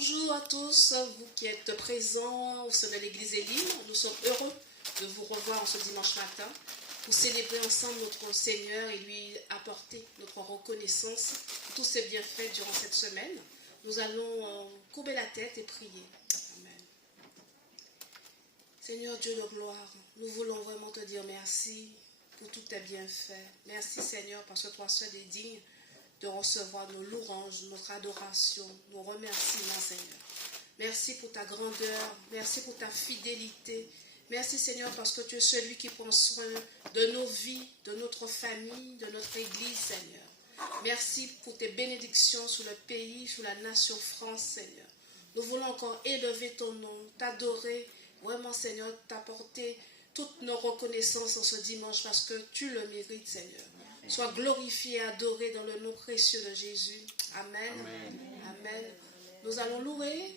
Bonjour à tous, vous qui êtes présents au sein de l'Église Élim. Nous sommes heureux de vous revoir ce dimanche matin pour célébrer ensemble notre Seigneur et lui apporter notre reconnaissance pour tous ses bienfaits durant cette semaine. Nous allons courber la tête et prier. Amen. Seigneur Dieu de gloire, nous voulons vraiment te dire merci pour tous tes bienfaits. Merci Seigneur parce que toi seul es digne de recevoir nos louanges, notre adoration, nos remerciements, Seigneur. Merci pour ta grandeur, merci pour ta fidélité. Merci, Seigneur, parce que tu es celui qui prend soin de nos vies, de notre famille, de notre Église, Seigneur. Merci pour tes bénédictions sur le pays, sur la nation France, Seigneur. Nous voulons encore élever ton nom, t'adorer, vraiment, Seigneur, t'apporter toutes nos reconnaissances en ce dimanche parce que tu le mérites, Seigneur. Sois glorifié et adoré dans le nom précieux de Jésus. Amen. Amen. Amen. Nous allons louer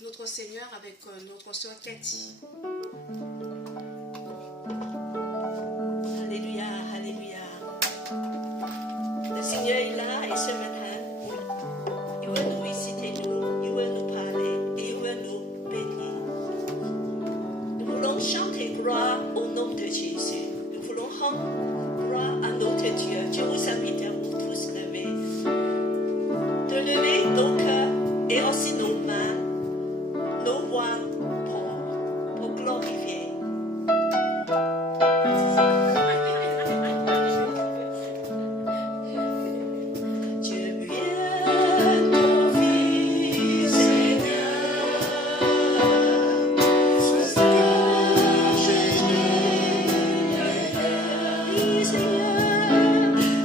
notre Seigneur avec notre sœur Cathy. Alléluia, alléluia. Le Seigneur est là et ce matin, il veut nous visiter, il veut nous parler et il veut nous bénir. Nous voulons chanter gloire au nom de Jésus. Nous voulons rendre gloire à notre Dieu. Je vous invite à vous tous de lever nos cœurs et aussi nos mains, nos voix pour glorifier.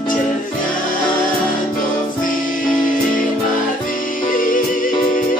Je viens t'offrir ma vie.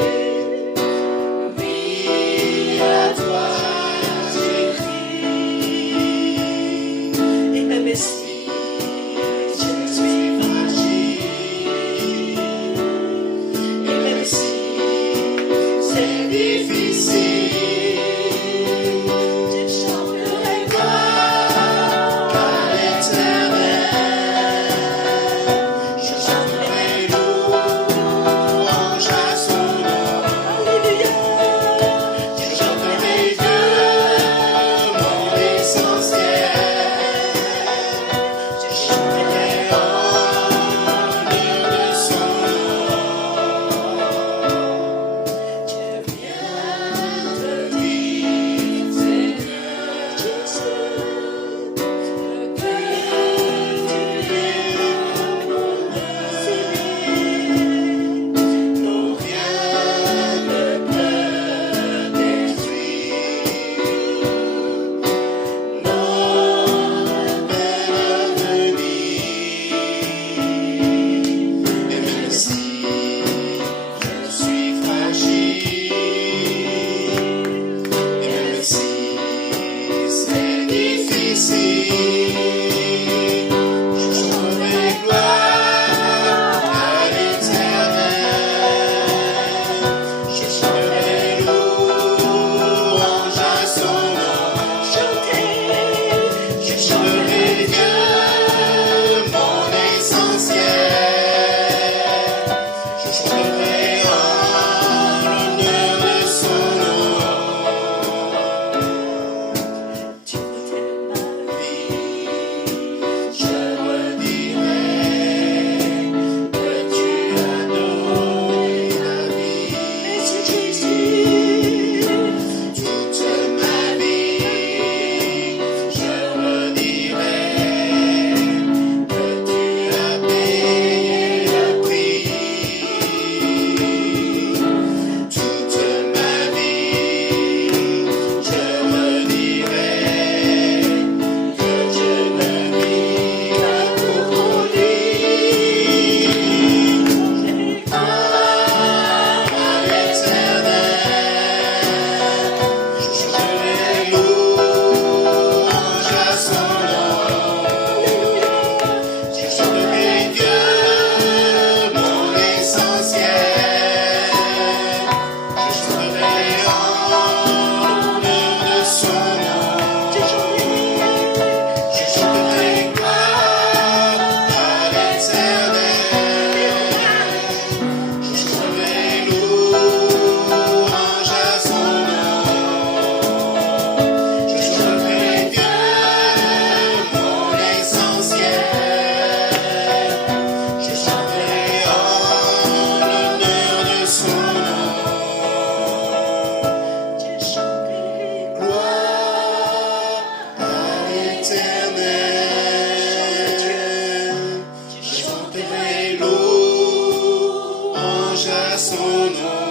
nom.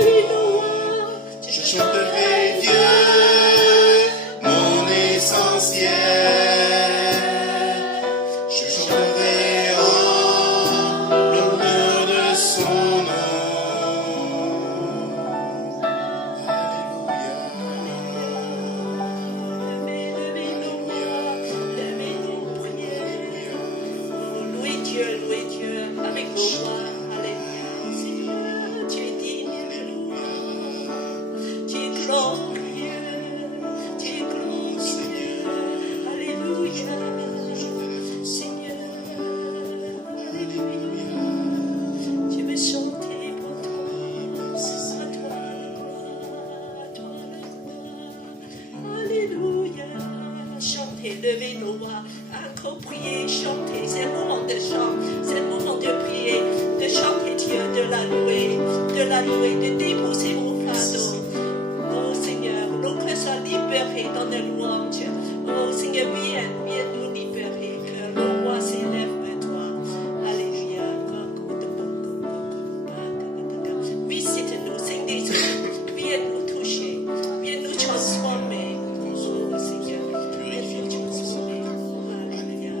Alléluia. Je chanterai Dieu, mon essentiel. Je chanterai en l'honneur de son nom. Louez Dieu avec nos voix. Alléluia. Seigneur, tu es digne de louange. Tu es glorieux. Tu es glorieux. Alléluia. Seigneur, alléluia. Je veux chanter pour toi. À toi la gloire. À toi la gloire. Alléluia. Chantez, levez nos voix. Encore prier, chanter. C'est le moment de chant. C'est le moment de prier, de chanter Dieu, de la louer, de déposer vos fardeaux. Oh Seigneur, nos cœurs soient libérés dans les louanges. Oh Seigneur, viens nous libérer, que le roi s'élève vers toi. Alléluia. Visite-nous, Saint-Esprit. Viens nous toucher. Viens nous transformer. Oh Seigneur, viens nous transformer. Alléluia.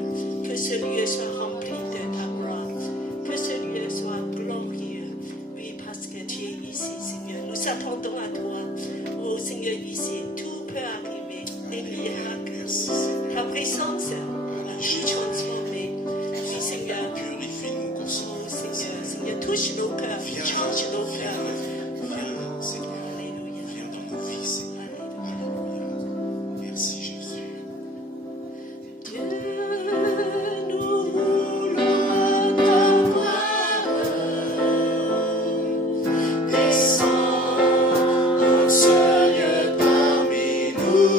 Que ce lieu soit rempli de ta gloire. Que ce lieu soit glorieux. Oui, parce que tu es ici, Seigneur. Nous attendons à toi. Oh Seigneur, ici, tout peut arriver. Des miracles. Ta présence va nous transformer. Oui, Seigneur. Purifie-nous, Oh console. Seigneur, touche nos cœurs. Change nos cœurs. Viens, Seigneur. Alléluia. Viens dans nos vies, Seigneur. Alléluia. Merci, Jésus. Dieu, nous voulons ta gloire. Descends en ce lieu parmi nous.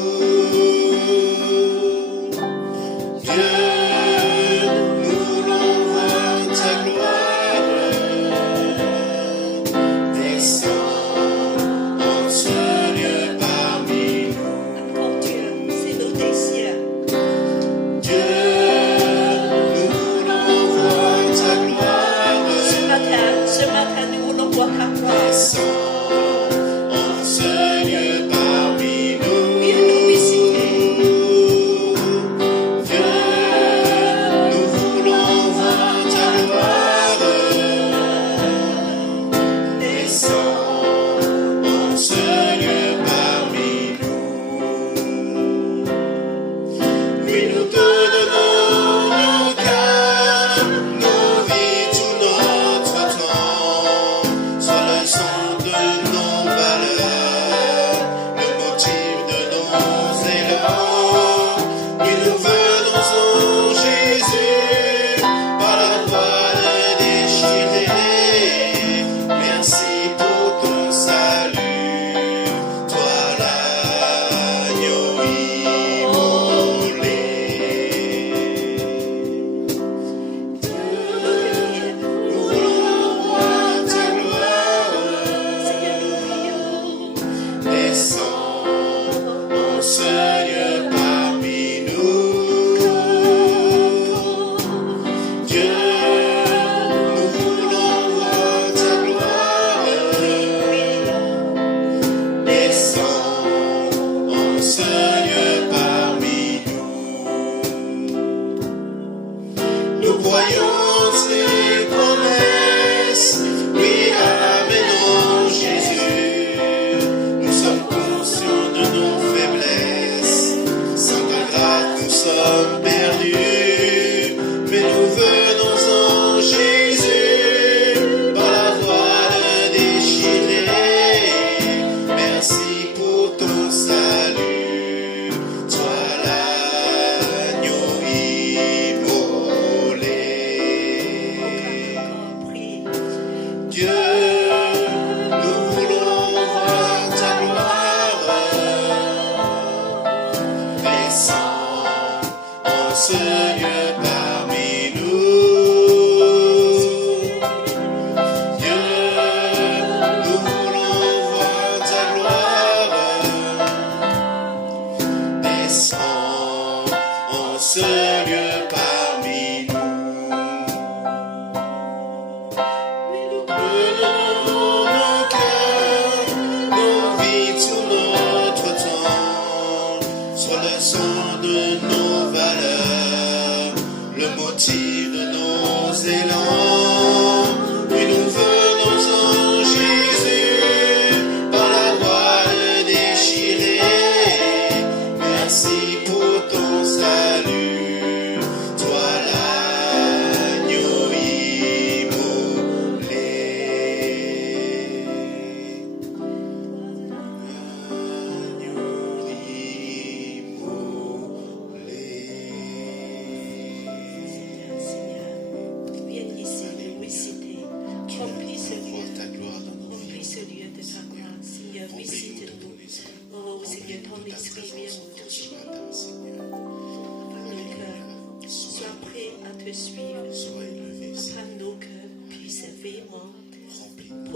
Dieu, nous voulons voir ta gloire. Descends en ce lieu parmi nous. Encore Dieu, c'est nos désirs. Dieu, nous voulons voir ta gloire. Ce matin, nous voulons voir ta gloire. Descends en ce lieu parmi nous. Viens nous visiter. Dieu, nous voulons voir ta gloire. Descends en ce lieu parmi nous. Oui, nous te donnons nos cœurs, nos vies, tout notre temps. Sur le sang de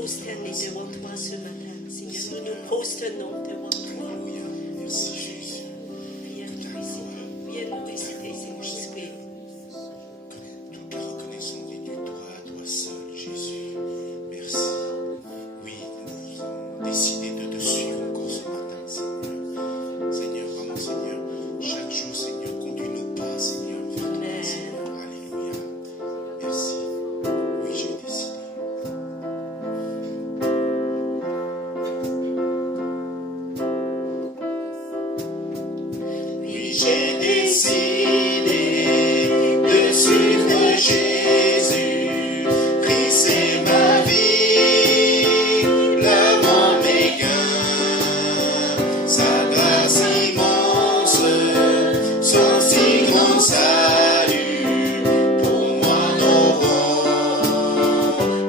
prosterner devant toi ce matin. Seigneur, nous nous prosternons devant toi. Alléluia. Merci Jésus. Viens nous visiter, Saint-Esprit. Toute la reconnaissance est due toi seul, Jésus. Merci. Oui, nous avons décidé de te suivre encore ce matin, Seigneur. Seigneur, vraiment, Seigneur, chaque jour, Seigneur, conduis-nous pas, Seigneur, vers toi, Amen. Seigneur. Alléluia. Merci. Oui, j'ai décidé. Oui, j'ai décidé de suivre Jésus. Christ est ma vie, l'amour mes gains. Sa grâce immense, son si grand salut, pour moi n'auront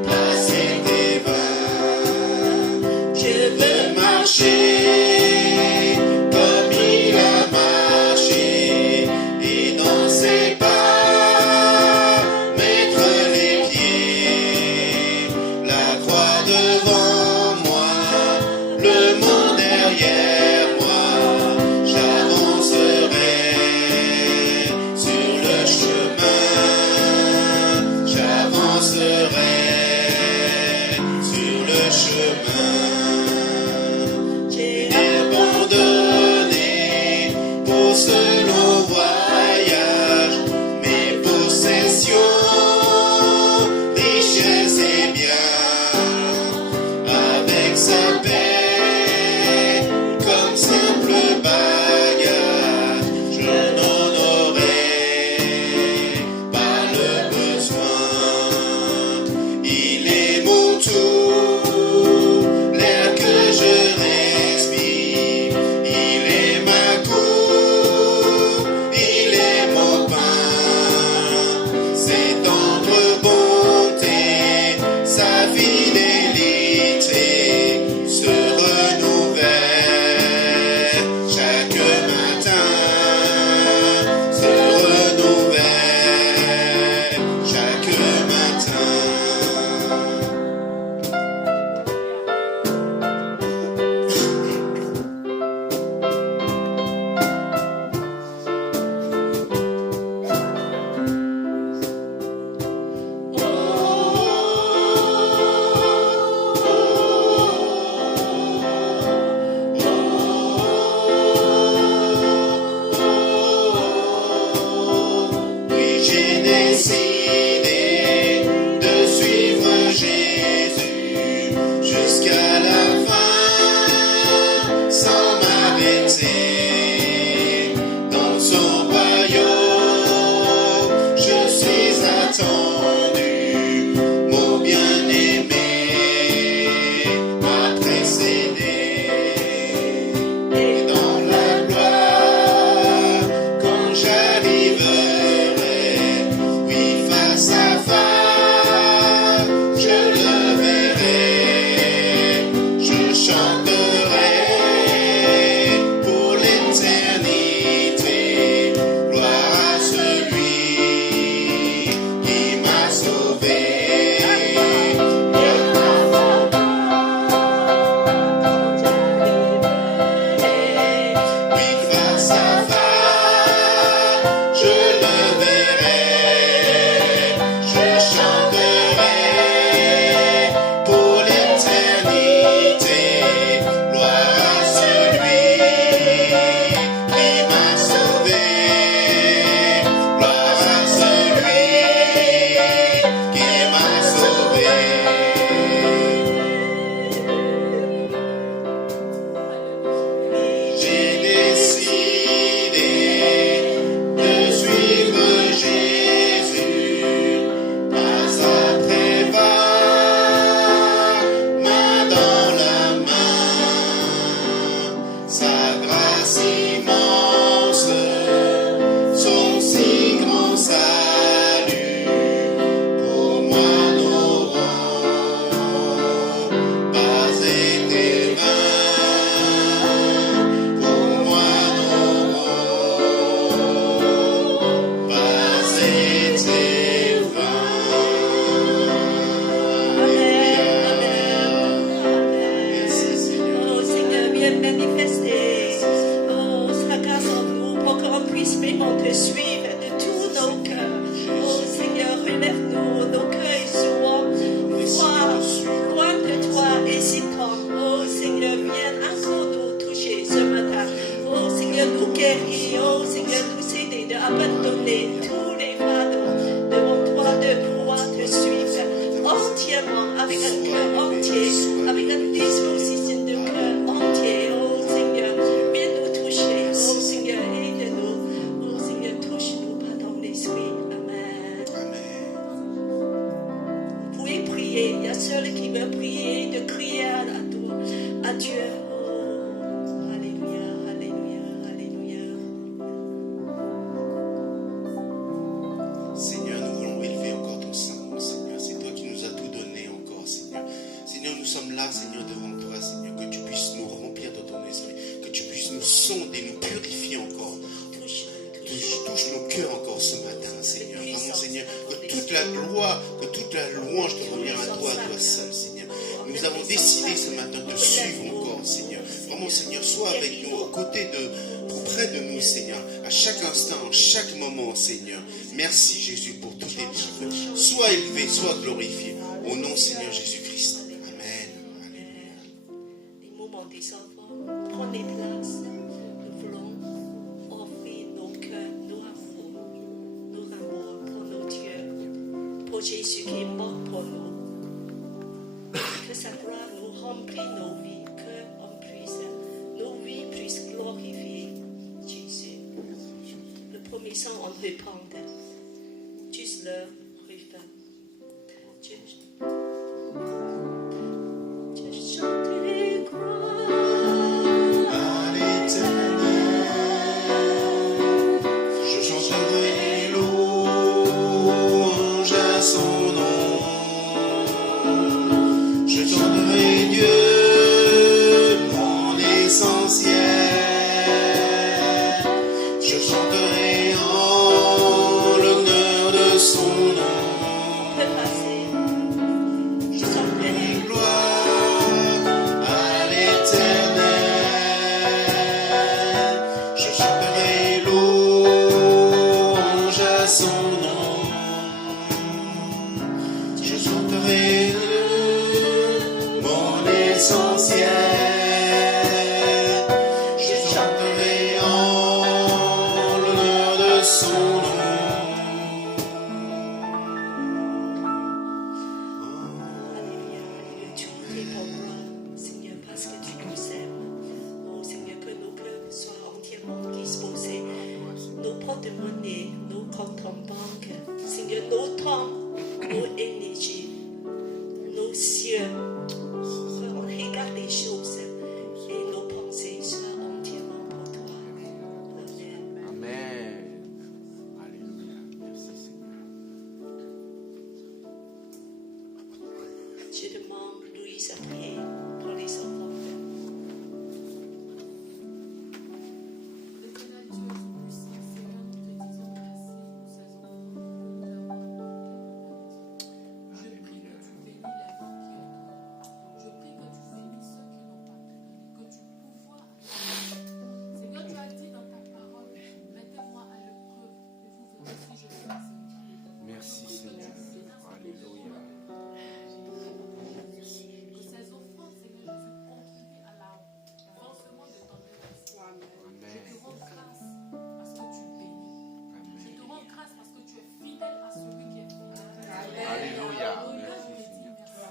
pas été vains. Je veux marcher comme il a marché, et dans ses pas mettre les pieds. La croix devant moi, le monde derrière moi, j'avancerai sur le chemin. J'avancerai sur le chemin. J'ai Abandonné pour ce long voyage, mes possessions, richesses et biens, avec sa paix comme simple bagage, je n'en aurai pas le besoin. Il est mon tout, l'air abandonner tous les fardeaux devant toi, de pouvoir te suivre entièrement, avec un cœur entier, avec une disposition de cœur entier. Oh Seigneur, viens nous toucher. Oh Seigneur, aide-nous. Oh Seigneur, touche-nous par ton esprit. Amen. Amen. Vous pouvez prier. Il y a ceux qui veulent prier, de crier à Dieu. Oh, alléluia, alléluia, alléluia. Seigneur, nous voulons élever encore ton Saint-Nom, Seigneur. C'est toi qui nous as tout donné encore, Seigneur. Seigneur, nous sommes là, Seigneur, devant toi, Seigneur. Que tu puisses nous remplir de ton esprit. Que tu puisses nous sonder, nous purifier encore. Touche nos cœurs encore ce matin, Seigneur. Vraiment, Seigneur, que toute la gloire, que toute la louange te revient à toi seul, Seigneur. Nous avons décidé ce matin de suivre encore, Seigneur. Vraiment, Seigneur, sois avec nous, aux côtés de, auprès de nous, Seigneur. À chaque instant, à chaque moment, Seigneur. Merci, Jésus, pour tous tes bienfaits. Sois élevé, sois glorifié. Au nom, Seigneur Jésus-Christ. Amen. Alléluia. Les moments des enfants, prenez place. Nous voulons offrir nos cœurs, nos amours pour nos dieux, pour Jésus qui est mort pour nous. Que sa gloire nous remplisse nos vies, que nos vies puissent glorifier Jésus. Le premier sang, on répand. Juste le refrain. Je chanterai gloire À l'Éternel, je chanterai louange à son nom. Je chanterai Dieu, mon essentiel. Je chanterai en l'honneur de son nom. peut passer. Je chanterai gloire à l'Éternel. Je chanterai louange à son nom. Je chanterai mon essentiel. Je chanterai en l'honneur de son nom. Alléluia, alléluia. Tu es pour moi, Seigneur, parce que tu nous aimes. Oh Seigneur, que nos cœurs soient entièrement disposés. Nos porte-monnaies, nos comptes en banque, Seigneur, nos temps, nos énergies, nos cieux. On regarde les choses et nos pensées soient entièrement pour toi. Amen. Amen. Alléluia. Merci Seigneur. Je demande Louise à prier pour les enfants. Éternel Dieu Tout-Puissant, Seigneur, nous te disons merci pour ces enfants que nous avons adoptés. Je prie que tu bénis les familles qui ont donné. Je prie que tu bénisses ceux qui n'ont pas pu donner, que tu pourvoies à leur besoin. Seigneur, tu as dit dans ta parole, mettez-moi à l'épreuve et vous verrez si je suis assez. Merci Seigneur. Alléluia. Que ces offrandes, Seigneur Jésus, contribuent à l'avancement de ton œuvre. Je te Amen. rends grâce parce que tu bénis. Je Amen. te rends grâce parce que tu es fidèle à celui qui est fidèle. Alléluia. Alléluia, je Merci te dis Seigneur. merci.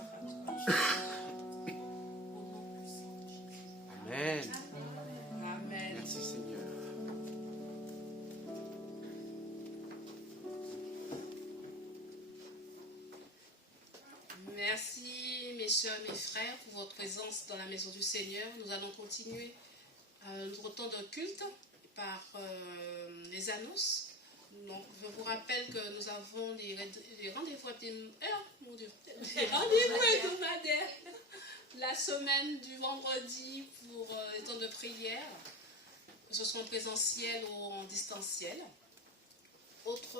Au nom puissant de Jésus. Amen. Amen. Merci Seigneur. Merci mes soeurs, mes frères pour votre présence dans la maison du Seigneur. Nous allons continuer notre temps de culte par les annonces. Donc, je vous rappelle que nous avons les rendez-vous hebdomadaires la semaine du vendredi pour les temps de prière. Ce sera en présentiel ou en distanciel. Autre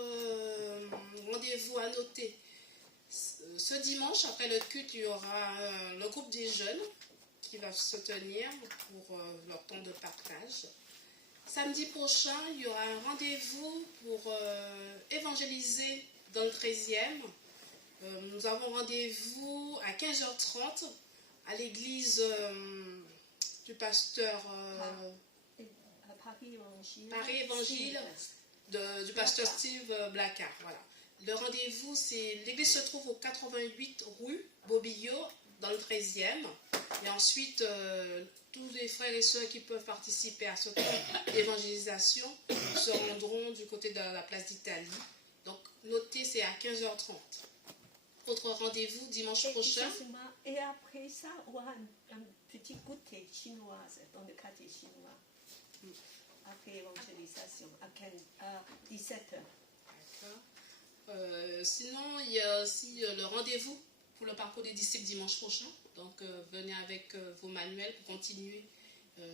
rendez-vous à noter. Ce dimanche, après le culte, il y aura le groupe des jeunes qui va se tenir pour leur temps de partage. Samedi prochain, il y aura un rendez-vous pour évangéliser dans le 13e. Nous avons rendez-vous à 15h30 à l'église du pasteur Paris Évangile. Paris Évangile, du pasteur Steve Blacard. Voilà. Le rendez-vous, l'église se trouve au 88 rue Bobillot, dans le 13e. Et ensuite, tous les frères et sœurs qui peuvent participer à ce temps d'évangélisation se rendront du côté de la place d'Italie. Donc, notez, c'est à 15h30. Autre rendez-vous dimanche prochain. Excusez-moi. Et après ça, on aura un petit goûter chinoise dans le quartier chinois. Après évangélisation, à 17h. Sinon, il y a aussi le rendez-vous pour le parcours des disciples dimanche prochain. Donc, venez avec vos manuels pour continuer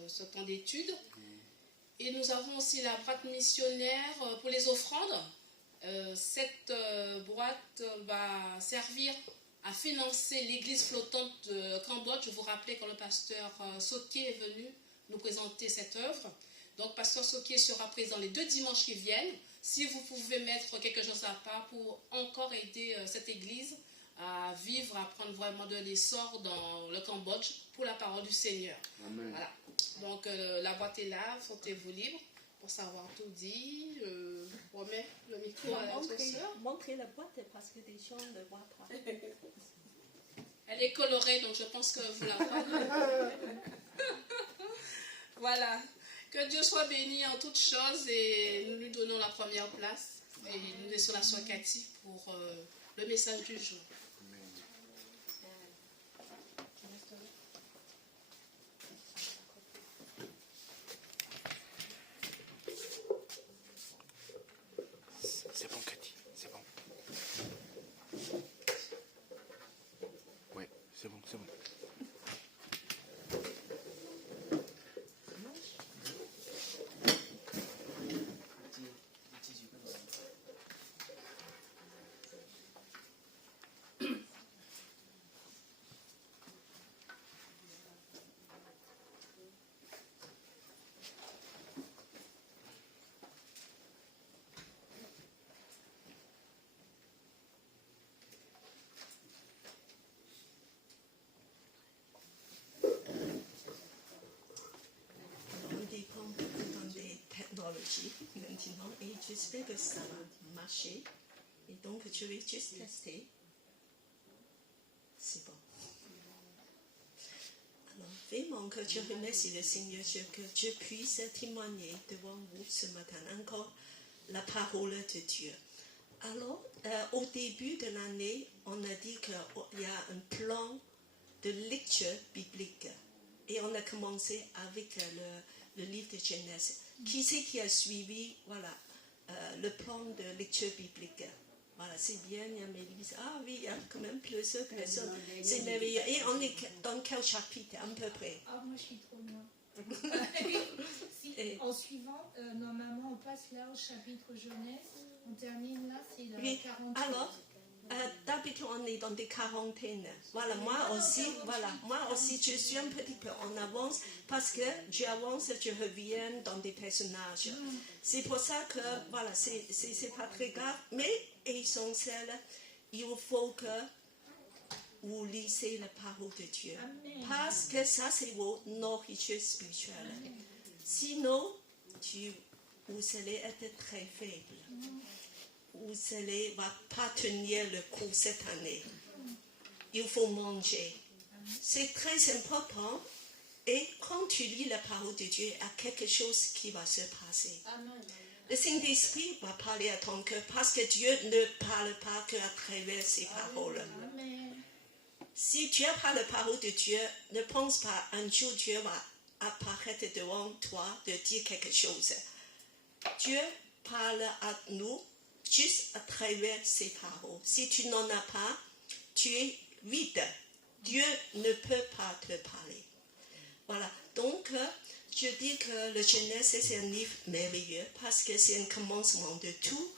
ce temps d'études. Et nous avons aussi la boîte missionnaire pour les offrandes. Cette boîte va servir à financer l'église flottante de Cambodge. Je vous rappelais quand le pasteur Soké est venu nous présenter cette œuvre. Donc, pasteur Soké sera présent les 2 dimanches qui viennent. Si vous pouvez mettre quelque chose à part pour encore aider cette église à vivre, à prendre vraiment de l'essor dans le Cambodge pour la parole du Seigneur. Amen. Voilà. Donc, la boîte est là, sentez-vous libre pour savoir tout dire. Je remets le micro à notre sœur. Montrez la boîte parce que des gens ne voient pas. Elle est colorée, donc je pense que vous la voyez. Voilà. Que Dieu soit béni en toutes choses et nous lui donnons la première place. Et nous laissons la sœur Cathy pour le message du jour. C'est bon, Cathy, c'est bon. Oui, c'est bon, c'est bon. On dépend beaucoup des technologies maintenant et j'espère que ça va marcher. Et donc, je vais juste tester. C'est bon. Alors, vraiment que je remercie le Seigneur que je puisse témoigner devant vous ce matin encore la parole de Dieu. Alors, au début de l'année, on a dit qu'il y a un plan de lecture biblique. Et on a commencé avec le livre de Genèse. Qui c'est qui a suivi le plan de lecture biblique? Voilà, c'est bien, il y a Mélisse. Ah oui, il y a quand même plusieurs personnes. C'est merveilleux. Et on est dans quel chapitre à peu près? Ah, moi je suis trop loin. En suivant, normalement on passe là au chapitre Genèse, on termine là, c'est la Oui, 40. alors, d'habitude on est dans des quarantaines. Voilà, moi aussi, je suis un petit peu en avance parce que j'avance, je reviens dans des personnages. C'est pour ça que, voilà, c'est pas très grave, mais essentiel, il faut que vous lisez la parole de Dieu. Amen. Parce que ça, c'est vos nourritures spirituelles. Sinon, vous allez être très faible. Vous allez pas tenir le coup cette année. Il faut manger. C'est très important. Et quand tu lis la parole de Dieu, il y a quelque chose qui va se passer. Le Saint-Esprit va parler à ton cœur parce que Dieu ne parle pas qu'à travers ses paroles. Amen. Si tu n'as pas la parole de Dieu, ne pense pas un jour Dieu va apparaître devant toi de dire quelque chose. Dieu parle à nous juste à travers ses paroles. Si tu n'en as pas, tu es vide. Dieu ne peut pas te parler. Voilà. Donc, je dis que le Genèse, c'est un livre merveilleux parce que c'est un commencement de tout.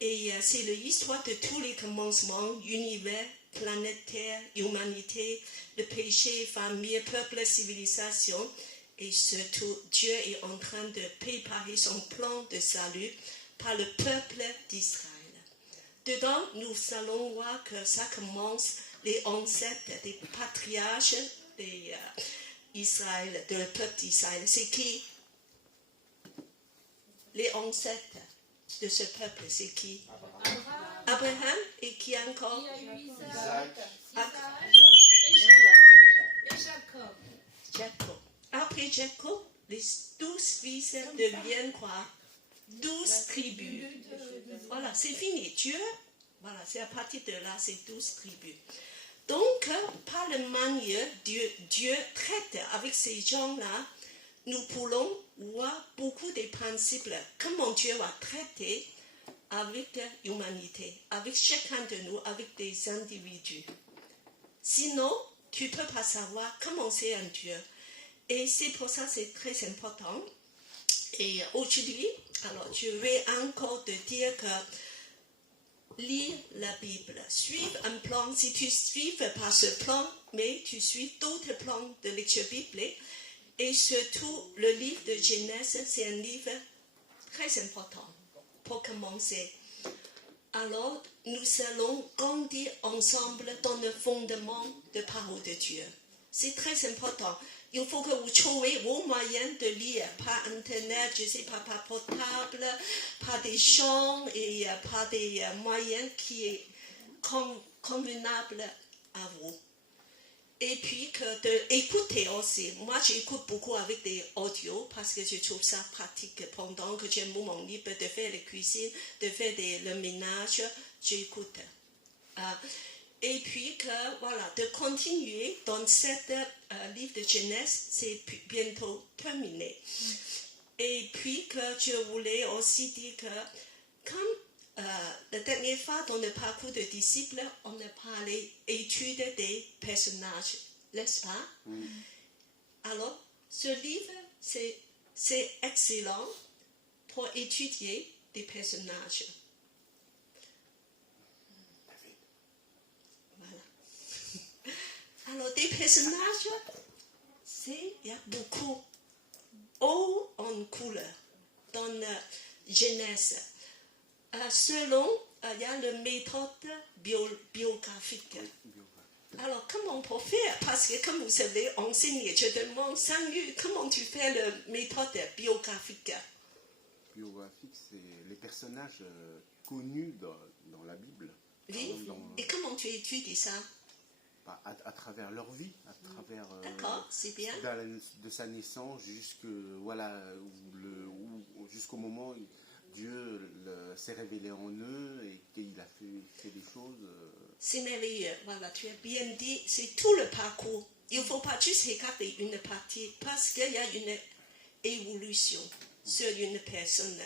Et c'est l'histoire de tous les commencements, univers, planète Terre, humanité, le péché, famille, peuple, civilisation. Et surtout, Dieu est en train de préparer son plan de salut par le peuple d'Israël. Dedans, nous allons voir que ça commence les ancêtres des patriarches d'Israël, de le peuple d'Israël. C'est qui? Les ancêtres. de ce peuple, c'est qui? Abraham, Abraham et qui encore? il y a eu Isaac, Isaac. et Jacob. Jacob. Après Jacob, les 12 fils deviennent quoi? 12 tribus. Voilà, c'est fini. Dieu, voilà, c'est à partir de là, c'est 12 tribus. Donc, par la manière Dieu traite avec ces gens-là, nous pouvons voir beaucoup des principes, comment Dieu va traiter avec l'humanité, avec chacun de nous, avec des individus. Sinon, tu ne peux pas savoir comment c'est un Dieu. Et c'est pour ça que c'est très important. Et aujourd'hui, alors je vais encore te dire que lire la Bible, suivre un plan, si tu ne suis pas ce plan, mais tu suis d'autres plans de lecture biblique, et surtout le livre de Genèse, c'est un livre très important pour commencer. Alors, nous allons grandir ensemble dans le fondement de la parole de Dieu. C'est très important. Il faut que vous trouviez vos moyens de lire par Internet, je ne sais pas, par portable, par des chants et par des moyens qui sont convenables à vous. Et puis d'écouter aussi. Moi, j'écoute beaucoup avec des audios parce que je trouve ça pratique. Pendant que j'ai un moment libre de faire la cuisine, de faire le ménage, j'écoute. Et puis voilà, de continuer dans ce livre de Genèse, c'est bientôt terminé. Et puis que je voulais aussi dire que comme la dernière fois dans le parcours de disciples, on a parlé étude des personnages, n'est-ce pas? Alors, ce livre, c'est excellent pour étudier des personnages. Voilà. Alors, des personnages, il y a beaucoup haut en couleur dans la Genèse. Selon, il y a la méthode biographique. Alors, comment on peut faire? Parce que, comme vous savez, enseigner, je demande 5 minutes, comment tu fais la méthode biographique? Biographique, c'est les personnages connus dans la Bible. Oui. Et comment tu étudies ça? À travers leur vie, à travers D'accord, c'est bien. de sa naissance jusqu'au moment où Dieu s'est révélé en eux et qu'il a fait des choses. C'est merveilleux, voilà, tu as bien dit, c'est tout le parcours. Il ne faut pas juste regarder une partie parce qu'il y a une évolution sur une personne.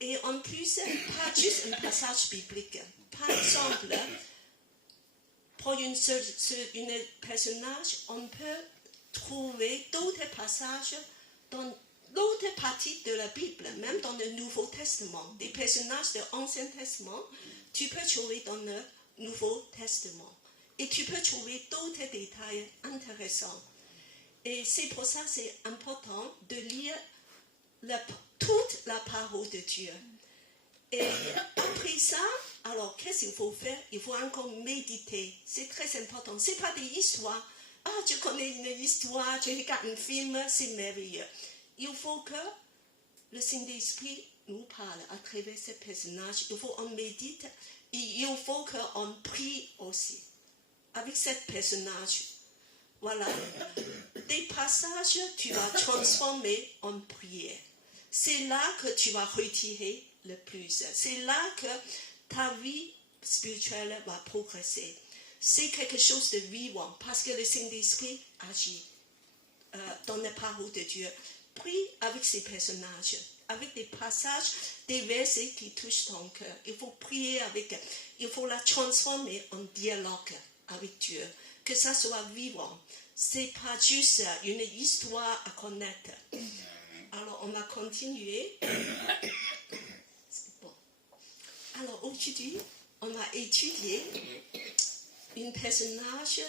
Et en plus, pas juste un passage biblique. Par exemple, pour une personnage, on peut trouver d'autres passages dans d'autres parties de la Bible, même dans le Nouveau Testament. Des personnages de l'Ancien Testament, tu peux trouver dans le Nouveau Testament. Et tu peux trouver d'autres détails intéressants. Et c'est pour ça que c'est important de lire toute la parole de Dieu. Et après ça, alors qu'est-ce qu'il faut faire? Il faut encore méditer. C'est très important. Ce n'est pas des histoires. Ah, je connais une histoire, je regarde un film, c'est merveilleux. Il faut que le Saint-Esprit nous parle à travers ces personnages. Il faut qu'on médite et il faut qu'on prie aussi avec ces personnages. Voilà. Des passages, tu vas transformer en prière. C'est là que tu vas retirer le plus. C'est là que ta vie spirituelle va progresser. C'est quelque chose de vivant parce que le Saint-Esprit agit dans la parole de Dieu. Prie avec ces personnages, avec des passages, des versets qui touchent ton cœur. Il faut prier avec, il faut la transformer en dialogue avec Dieu, que ça soit vivant. C'est pas juste une histoire à connaître. Alors, on va continuer. Bon. Alors, aujourd'hui, on va étudier un personnage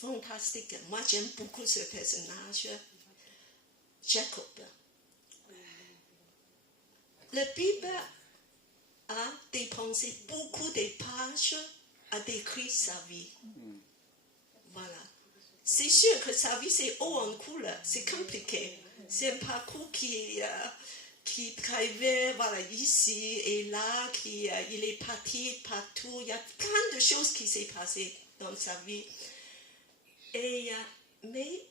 fantastique. Moi, j'aime beaucoup ce personnage, Jacob. La Bible a dépensé beaucoup de pages à décrire sa vie. Voilà. C'est sûr que sa vie, c'est haut en couleur, c'est compliqué. C'est un parcours qui est qui travaillait voilà, ici et là, il est parti partout. Il y a plein de choses qui s'est passées dans sa vie. Mais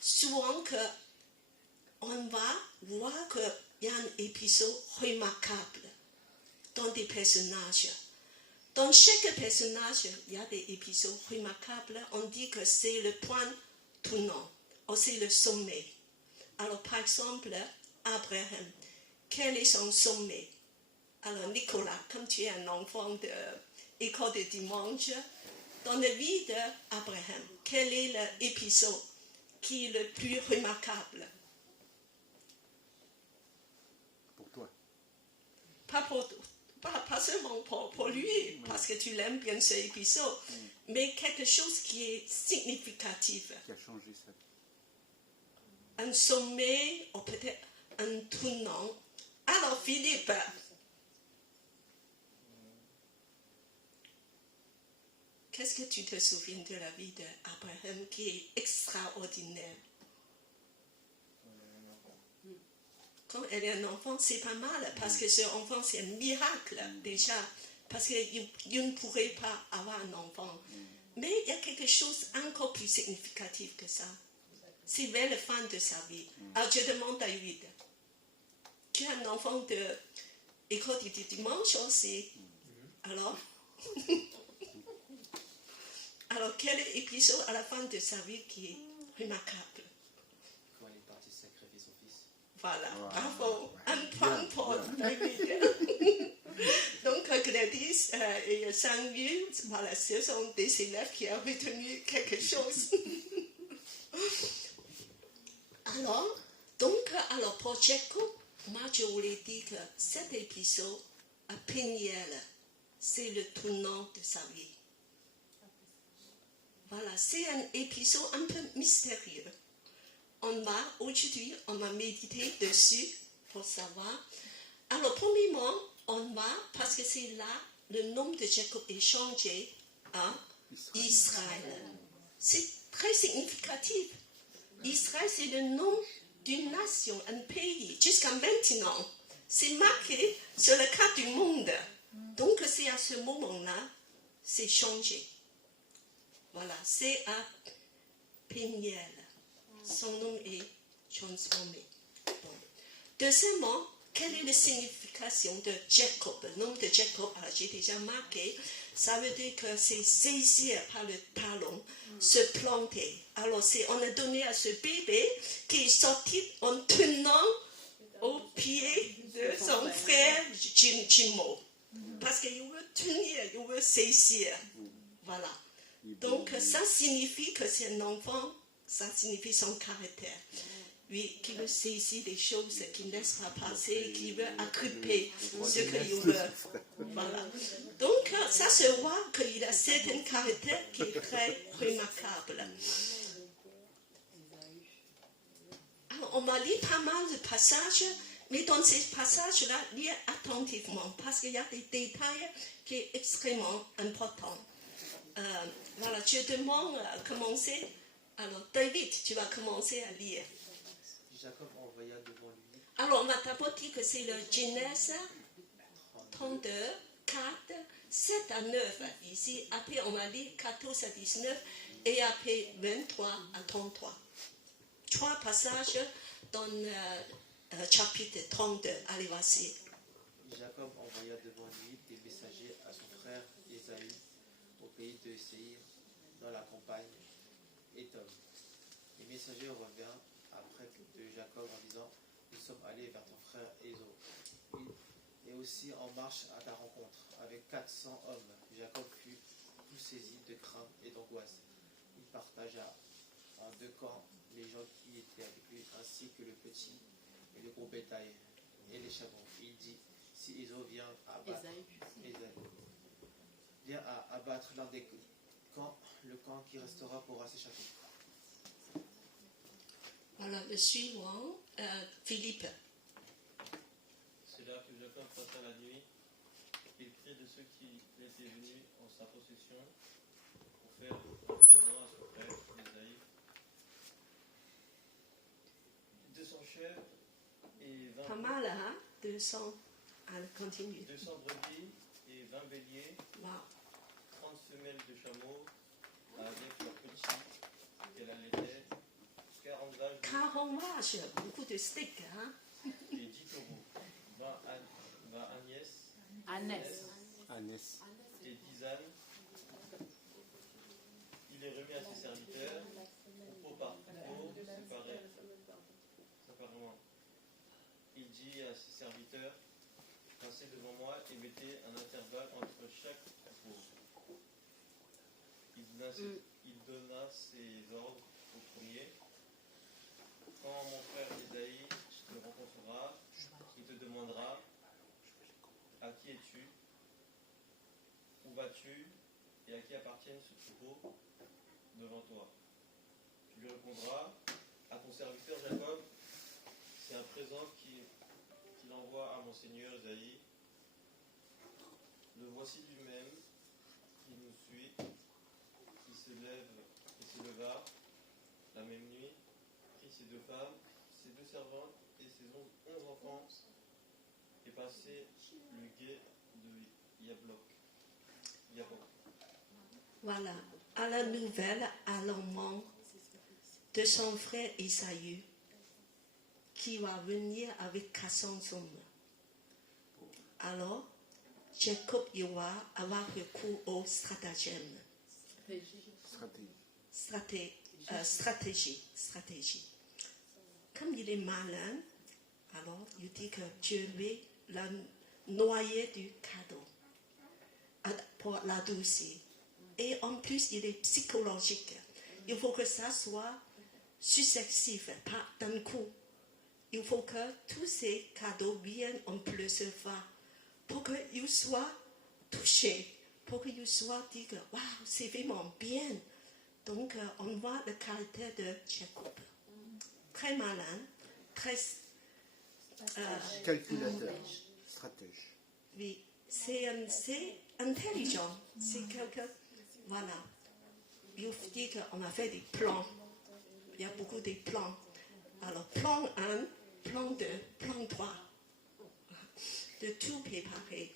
souvent on va voir qu'il y a un épisode remarquable dans des personnages. Dans chaque personnage, il y a des épisodes remarquables. On dit que c'est le point tournant, ou c'est le sommet. Alors, par exemple, Abraham, quel est son sommet? Alors, Nicolas, comme tu es un enfant de l'école de dimanche, dans la vie d'Abraham, quel est l'épisode qui est le plus remarquable? Pour toi. Pas seulement pour lui, parce que tu l'aimes bien cet épisode, mais quelque chose qui est significatif. Qui a changé sa vie. Un sommet, ou peut-être un tournant. Alors, Philippe, qu'est-ce que tu te souviens de la vie d'Abraham qui est extraordinaire? Quand elle est un enfant, c'est pas mal, parce que ce enfant, c'est un miracle déjà, parce qu'il ne pourrait pas avoir un enfant. Mais il y a quelque chose encore plus significatif que ça. C'est vers la fin de sa vie. Alors je demande à David, tu es un enfant de l'école du dimanche aussi. Alors quel est l'épisode à la fin de sa vie qui est remarquable? Quand elle est partie sacrifier son fils. Voilà, Wow. bravo. Un point Bien, pour bien. David. Donc, Gladys et Samuel, voilà, ce sont des élèves qui ont retenu quelque chose. Alors, pour Jacob, moi, je voulais dire que cet épisode à Peniel, c'est le tournant de sa vie. Voilà, c'est un épisode un peu mystérieux. Aujourd'hui, on va méditer dessus pour savoir. Alors, premièrement, parce que c'est là, le nom de Jacob est changé à Israël. C'est très significatif. Israël, c'est le nom d'une nation, un pays. Jusqu'à maintenant, c'est marqué sur la carte du monde. Donc, c'est à ce moment-là, c'est changé. Voilà, c'est à Peniel. Son nom est transformé. Bon. Deuxièmement, quelle est la signification de Jacob? Le nom de Jacob, j'ai déjà marqué, ça veut dire que c'est saisir par le talon, se planter. Alors, on a donné à ce bébé qui est sorti en tenant au pied de son frère jumeau. Parce qu'il veut tenir, il veut saisir. Voilà. Donc, ça signifie que c'est un enfant, ça signifie son caractère. Oui, qui veut saisir des choses, qui ne laisse pas passer, qui veut agripper ce qu'il veut. Voilà. Donc, ça se voit qu'il a certains caractères qui est très remarquable. Alors, on va lire pas mal de passages, mais dans ces passages-là, lire attentivement, parce qu'il y a des détails qui sont extrêmement importants. Voilà, je demande à commencer. Alors, David, tu vas commencer à lire. Jacob envoya devant lui. Alors, on va d'abord dire que c'est le Genèse 32, 4, 7 à 9 ici. Après, on va lire 14 à 19 et après 23 à 33. 3 passages dans le chapitre 32. Allez, voici. Jacob envoya devant lui des messagers à son frère Ésaü au pays de Séir, dans la campagne Étom. Les messagers revinrent après de Jacob en disant: nous sommes allés vers ton frère Ésaü, et aussi en marche à ta rencontre, avec 400 hommes. Jacob fut tout saisi de crainte et d'angoisse. Il partagea en 2 camps les gens qui étaient avec lui, ainsi que le petit et le gros bétail et les chameaux. Il dit: si Ésaü vient à abattre l'un des camps, le camp qui restera pourra s'échapper. Voilà, le suivant, Philippe. C'est là que Jacob passa la nuit. Il prit de ceux qui étaient venus en sa possession pour faire un présent à son frère Ésaü. De son chef, et 20, Pas mal, hein? 200. Allez, continue. 200 brebis et 20 béliers, Wow. 30 semelles de chameaux avec leurs petits qu'elle allaitait, 40 vaches 40 vaches, beaucoup de steaks, hein? et 10 taureaux, 20 agnès Agnès. Agnès. et 10 ânes. Il les remit à ses serviteurs, troupeau par troupeau, séparément. Il dit à ses serviteurs, passez devant moi et mettez un intervalle entre chaque troupeau. Il donna ses ordres au premier. Quand mon frère Ésaïe te rencontrera, il te demandera, à qui es-tu? Où vas-tu? Et à qui appartiennent ce troupeau devant toi? Tu lui répondras, à ton serviteur Jacob, c'est un présent qu'il envoie à mon seigneur Ésaïe. Le voici lui-même, qui nous suit, qui se leva la même nuit, prit ses 2 femmes, ses 2 servantes et ses 11 enfants, et passé le gué de Yabok. Voilà. À la nouvelle alarmante de son frère Isaïe, qui va venir avec 400 hommes. Alors, Jacob va avoir recours au stratagème. Stratégie. Comme il est malin, alors il dit que Dieu veut la noyer du cadeau pour l'adoucir. Et en plus, il est psychologique. Il faut que ça soit successif, pas d'un coup. Il faut que tous ces cadeaux viennent en plusieurs fois pour qu'il soit touché, pour qu'il soit dit que waouh, c'est vraiment bien. Donc, on voit le caractère de Jacob. Très malin, très Calculateur, stratège. oui, c'est intelligent. C'est quelqu'un, voilà. Il dit qu'on a fait des plans. Il y a beaucoup de plans. Alors, plan 1, plan 2, plan 3. De tout préparer.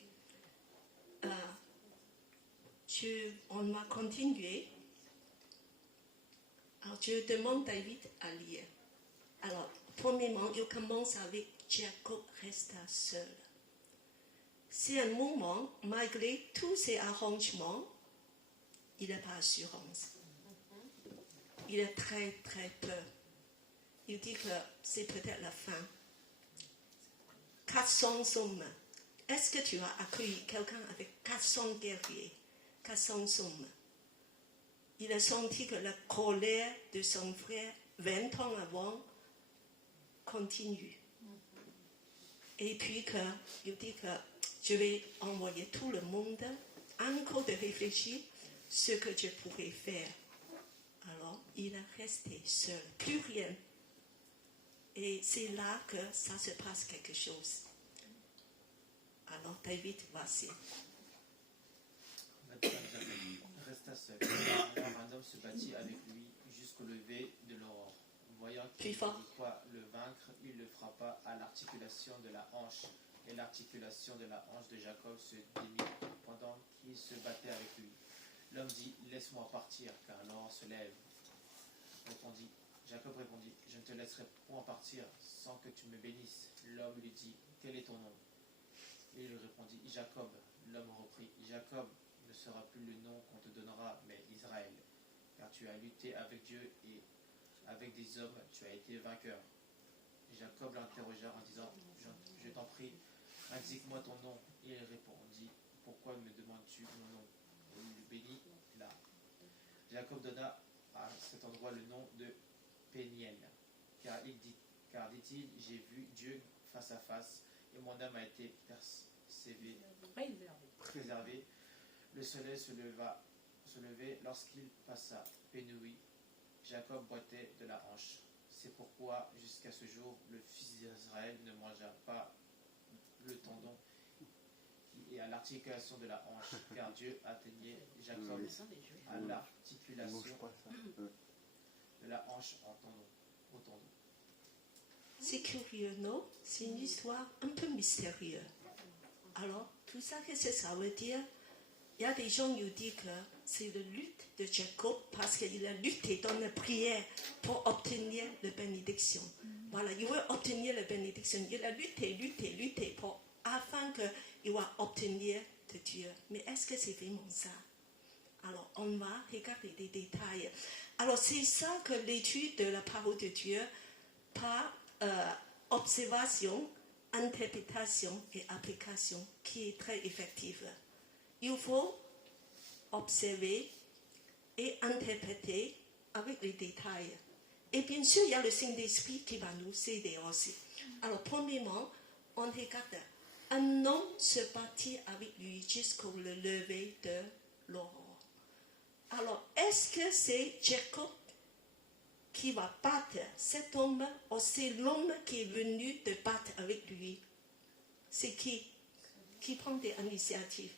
On va continuer. Alors, je demande à David à lire. Alors, premièrement, il commence avec Jacob resta seul. C'est un moment, malgré tous ces arrangements, il n'a pas d'assurance. Il a très, très peur. Il dit que c'est peut-être la fin. 400 hommes. Est-ce que tu as accueilli quelqu'un avec 400 guerriers, 400 hommes? Il a senti que la colère de son frère, 20 ans avant, continue. Et puis il dit que je vais envoyer tout le monde encore de réfléchir ce que je pourrais faire. Alors, il est resté seul, plus rien. Et c'est là que ça se passe quelque chose. Alors, David, voici. Resta seul. Alors un homme se battit avec lui jusqu'au lever de l'aurore. Voyant qu'il ne pouvait pas le vaincre, il le frappa à l'articulation de la hanche. Et l'articulation de la hanche de Jacob se démit pendant qu'il se battait avec lui. L'homme dit, laisse-moi partir, car l'aurore se lève. Jacob répondit, je ne te laisserai point partir sans que tu me bénisses. L'homme lui dit, quel est ton nom? Et il lui répondit, Jacob. L'homme reprit, Jacob ne sera plus le nom qu'on te donnera, mais Israël, car tu as lutté avec Dieu et avec des hommes, tu as été vainqueur. Jacob l'interrogea en disant, je t'en prie, indique-moi ton nom. Et il répondit, pourquoi me demandes-tu mon nom? Et il le bénit là. Jacob donna à cet endroit le nom de Péniel, car dit-il, j'ai vu Dieu face à face, et mon âme a été préservée. Le soleil se levait lorsqu'il passa. Pénurie. Jacob boitait de la hanche. C'est pourquoi, jusqu'à ce jour, le fils d'Israël ne mangea pas le tendon qui est à l'articulation de la hanche, car Dieu atteignait Jacob à l'articulation de la hanche au tendon. C'est curieux, non? C'est une histoire un peu mystérieuse. Alors, tout ça, qu'est-ce que ça veut dire? Il y a des gens qui disent que c'est la lutte de Jacob parce qu'il a lutté dans la prière pour obtenir la bénédiction. Voilà, il veut obtenir la bénédiction. Il a lutté afin qu'il va obtenir de Dieu. Mais est-ce que c'est vraiment ça? Alors, on va regarder les détails. Alors, c'est ça que l'étude de la parole de Dieu par observation, interprétation et application qui est très effective. Il faut observer et interpréter avec les détails. Et bien sûr, il y a le Saint-Esprit qui va nous aider aussi. Alors, premièrement, on regarde. Un homme se bâtit avec lui jusqu'au lever de l'aurore. Alors, est-ce que c'est Jacob qui va battre cet homme ou c'est l'homme qui est venu de battre avec lui? C'est qui prend des initiatives?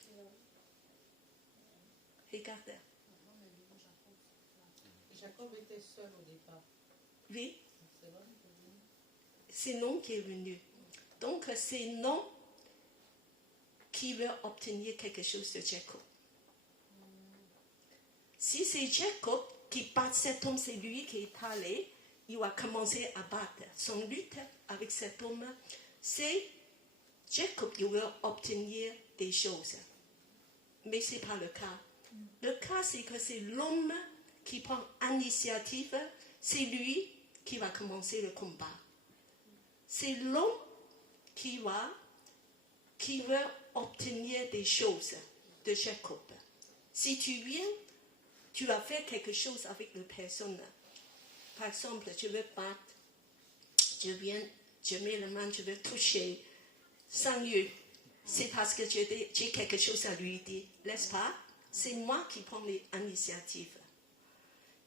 Regardez. Jacob était seul au départ. Oui, C'est vrai que oui. c'est l'homme qui est venu. Donc, c'est l'homme qui veut obtenir quelque chose de Jacob. Si c'est Jacob qui bat cet homme, c'est lui qui est allé, il va commencer à battre. Son lutte avec cet homme, c'est Jacob qui veut obtenir des choses. Mais ce n'est pas le cas. Le cas, c'est que c'est l'homme qui prend l'initiative, c'est lui qui va commencer le combat. C'est l'homme qui veut obtenir des choses de Jacob. Si tu viens, tu vas faire quelque chose avec la personne. Par exemple, je veux battre, je mets la main, je veux toucher sans lieu. C'est parce que j'ai quelque chose à lui dire, n'est-ce pas? C'est moi qui prends l'initiative.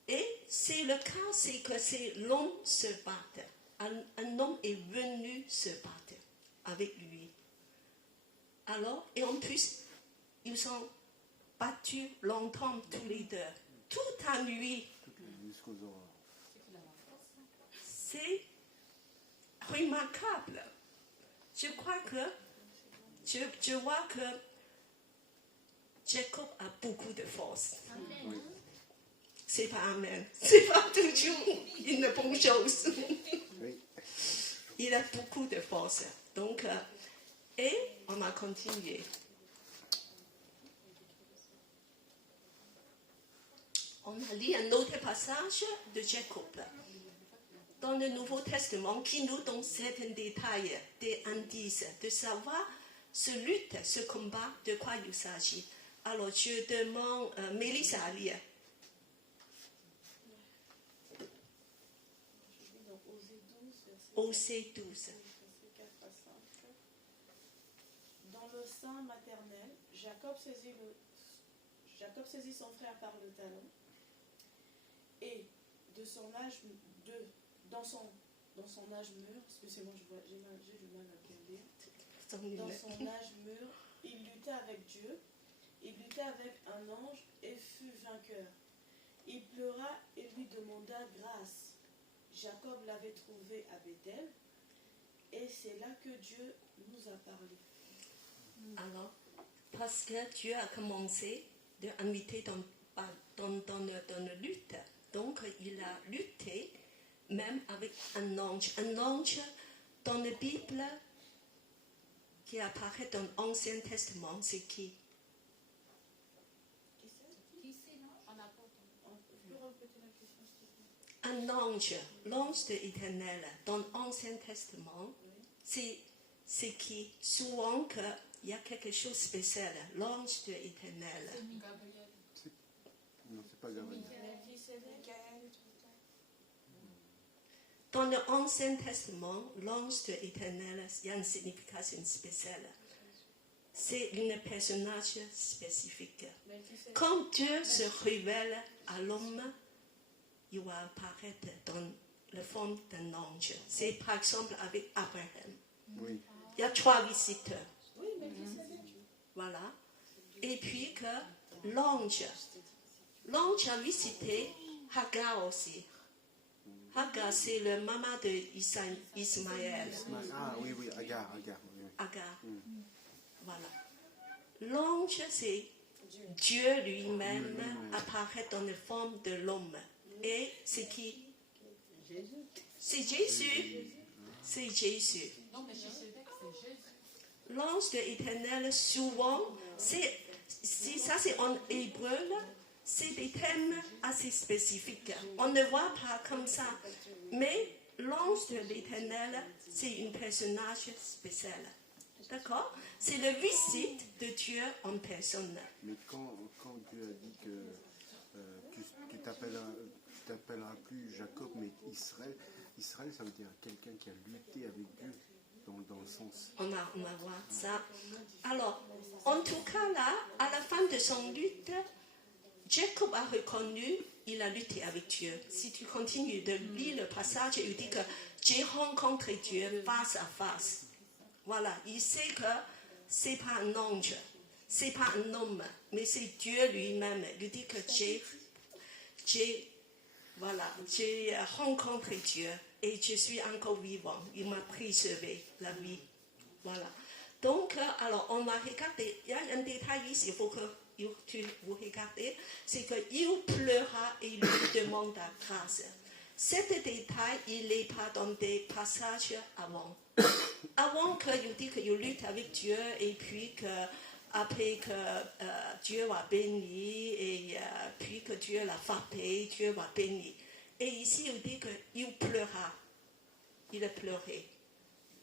Et c'est le cas, c'est que c'est l'homme se battre. Un homme est venu se battre avec lui. Alors, et en plus, ils sont battus longtemps tous les deux. Toute la nuit. Jusqu'aux aurores. C'est remarquable. Je crois que, je vois que Jacob a beaucoup de force. Oui. C'est pas amen. C'est pas toujours une bonne chose. Oui. Il a beaucoup de force. Donc, et on va continuer. On a lu un autre passage de Jacob dans le Nouveau Testament qui nous donne certains détails, des indices, de savoir ce lutte, ce combat, de quoi il s'agit. Alors, je demande Mélissa à lire. Osée 12. Dans le sein maternel, Jacob saisit son frère par le talon et dans son âge mûr, excusez-moi, j'ai du mal à bien lire. Dans son âge mûr, il lutta avec Dieu, il lutta avec un ange et fut vainqueur. Il pleura et lui demanda grâce. Jacob l'avait trouvé à Bethel, et c'est là que Dieu nous a parlé. Alors, parce que Dieu a commencé à inviter dans la lutte. Donc, il a lutté même avec un ange. Un ange, dans la Bible, qui apparaît dans l'Ancien Testament, c'est qui? Qui c'est, non? On n'a pas entendu. Tu peux répéter la question, s'il te plaît? Un ange, l'ange de l'Éternel, dans l'Ancien Testament, c'est qui? Souvent qu'il y a quelque chose de spécial, l'ange de l'Éternel. Gabriel. Non, c'est pas Gabriel. Dans l'Ancien Testament, l'ange de l'Éternel, il y a une signification spéciale. C'est un personnage spécifique. Quand Dieu se révèle à l'homme, il va apparaître dans la forme d'un ange. C'est par exemple avec Abraham. Oui. Il y a 3 visiteurs. Oui, mais qui c'est? Voilà. Et puis que l'ange a visité Hagar aussi. Hagar, c'est le maman de Ismaël. Ah oui, oui, Agar. Oui. Agar. Voilà. L'ange, c'est Dieu lui-même apparaît dans la forme de l'homme. Et c'est qui? C'est Jésus. C'est Jésus. Non, mais Melchisedec, c'est Jésus. L'ange de l'Éternel, souvent, ça c'est en hébreu, là, c'est des thèmes assez spécifiques. On ne voit pas comme ça. Mais l'ange de l'Éternel, c'est un personnage spécial. D'accord? C'est le visite de Dieu en personne. Mais quand Dieu a dit que tu t'appelleras plus Jacob, mais Israël, Israël, ça veut dire quelqu'un qui a lutté avec Dieu dans le sens. On va voir ça. Alors, en tout cas là, à la fin de son lutte, Jacob a reconnu, il a lutté avec Dieu. Si tu continues de lire le passage, il dit que j'ai rencontré Dieu face à face. Voilà, il sait que c'est pas un ange, c'est pas un homme, mais c'est Dieu lui-même. Il dit que j'ai rencontré Dieu et je suis encore vivant. Il m'a préservé la vie. Voilà. Donc, alors, on va regarder. Il y a un détail ici, il faut que vous regardez. C'est qu'il pleura et il lui demande la grâce. Cet détail, il n'est pas dans des passages avant. Avant qu'il dit qu'il lutte avec Dieu et puis après que Dieu va béni et puis que Dieu l'a frappé, Dieu va béni. Et ici, il dit qu'il pleura. Il a pleuré.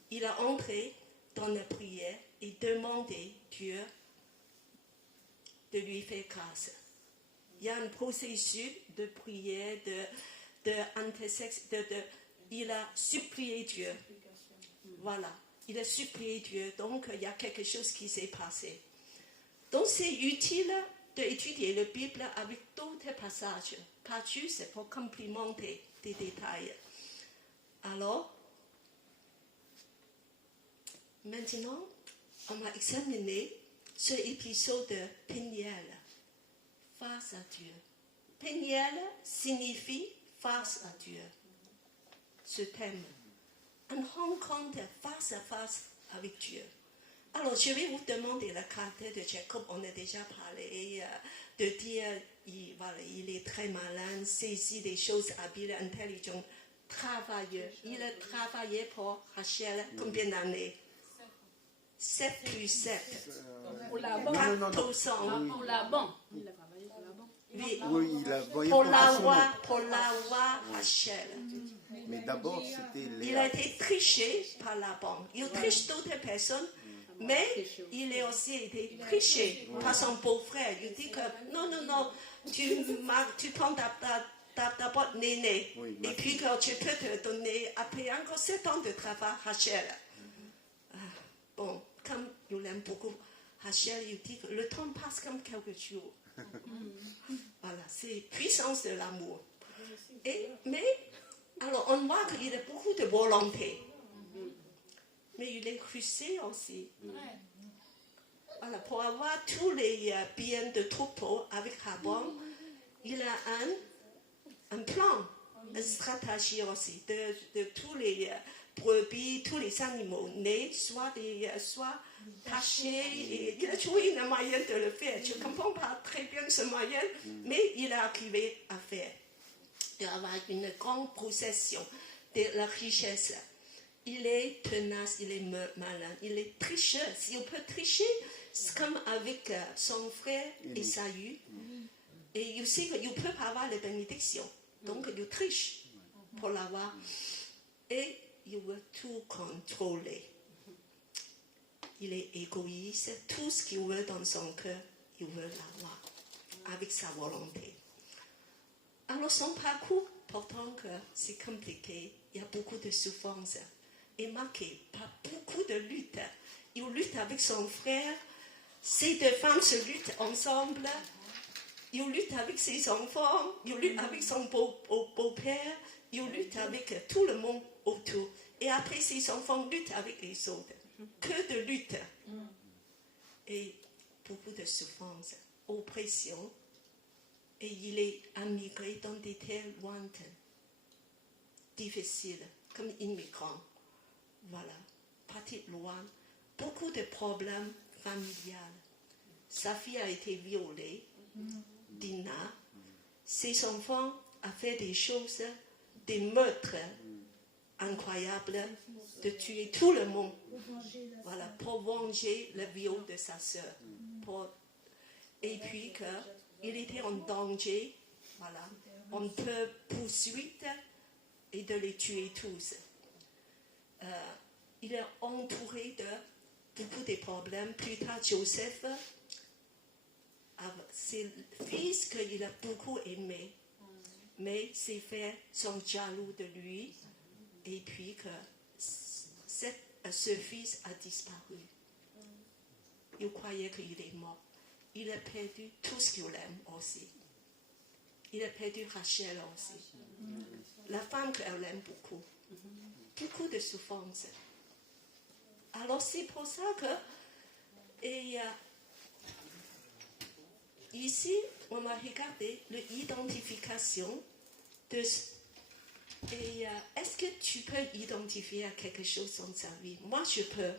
Il a entré dans la prière et demandé Dieu de lui faire grâce. Il y a un processus de prière, il a supplié Dieu. Voilà, il a supplié Dieu, donc il y a quelque chose qui s'est passé. Donc c'est utile d'étudier la Bible avec d'autres passages, pas juste pour complimenter des détails. Alors, maintenant, on va examiner ce épisode de Peniel, face à Dieu. Peniel signifie face à Dieu. Ce thème, une rencontre face à face avec Dieu. Alors, je vais vous demander le caractère de Jacob. On a déjà parlé de dire, il est très malin, saisit des choses, habile, intelligent, travailleur. Il a travaillé pour Rachel combien d'années? 7 plus 7. Pour la banque. 400. Pour la banque. Oui, il a voyé pour la roi Rachel. Mais d'abord, c'était Il a été triché par la banque. Il triche d'autres personnes, mais il a aussi été triché par son beau-frère. Il dit que non, tu prends ta boîte néné, et puis que tu peux te donner, après encore 7 ans de travail, Rachel. Bon, comme il l'aime beaucoup, Rachel, il dit que le temps passe comme quelque chose. Voilà, c'est puissance de l'amour. Mais, alors on voit qu'il a beaucoup de volonté. Mais il est crucé aussi. Voilà, pour avoir tous les biens de troupeau avec Rabon, il a un plan, une stratégie aussi de tous les brebis, tous les animaux nés, soit tachés, et il a trouvé un moyen de le faire. Je ne comprends pas très bien ce moyen, mais il a arrivé à faire, d'avoir une grande possession de la richesse. Il est tenace, il est malin, il est tricheur. S'il peut tricher, c'est comme avec son frère Esaü. Et il sait qu'il ne peut pas avoir la bénédiction. Donc il triche pour l'avoir. Et il veut tout contrôler. Il est égoïste. Tout ce qu'il veut dans son cœur, il veut l'avoir avec sa volonté. Alors son parcours, pourtant que c'est compliqué, il y a beaucoup de souffrance. Et marqué par beaucoup de luttes. Il lutte avec son frère. Ces deux femmes se luttent ensemble. Il lutte avec ses enfants. Il lutte avec son beau-père. Il lutte avec tout le monde autour. Et après, ses enfants luttent avec les autres. Que de lutte. Et beaucoup de souffrance, oppression. Et il est immigré dans des terres lointaines. difficile, comme immigrant. Voilà, parti loin, beaucoup de problèmes familiaux. Sa fille a été violée, Dina. Ses enfants ont fait des choses, des meurtres incroyables, de tuer tout le monde. Voilà, pour venger le viol de sa sœur. Et puis qu'il était en danger, voilà, on peut poursuivre et de les tuer tous. Il est entouré de beaucoup de problèmes. Plus tard, Joseph, ses fils qu'il a beaucoup aimé, mais ses frères sont jaloux de lui, et puis que ce fils a disparu. Il croyait qu'il est mort. Il a perdu tout ce qu'il aime aussi. Il a perdu Rachel aussi. La femme qu'elle aime beaucoup. Beaucoup de souffrance. Alors c'est pour ça que ici on va regarder l'identification de. Et est-ce que tu peux identifier à quelque chose dans sa vie? Moi je peux.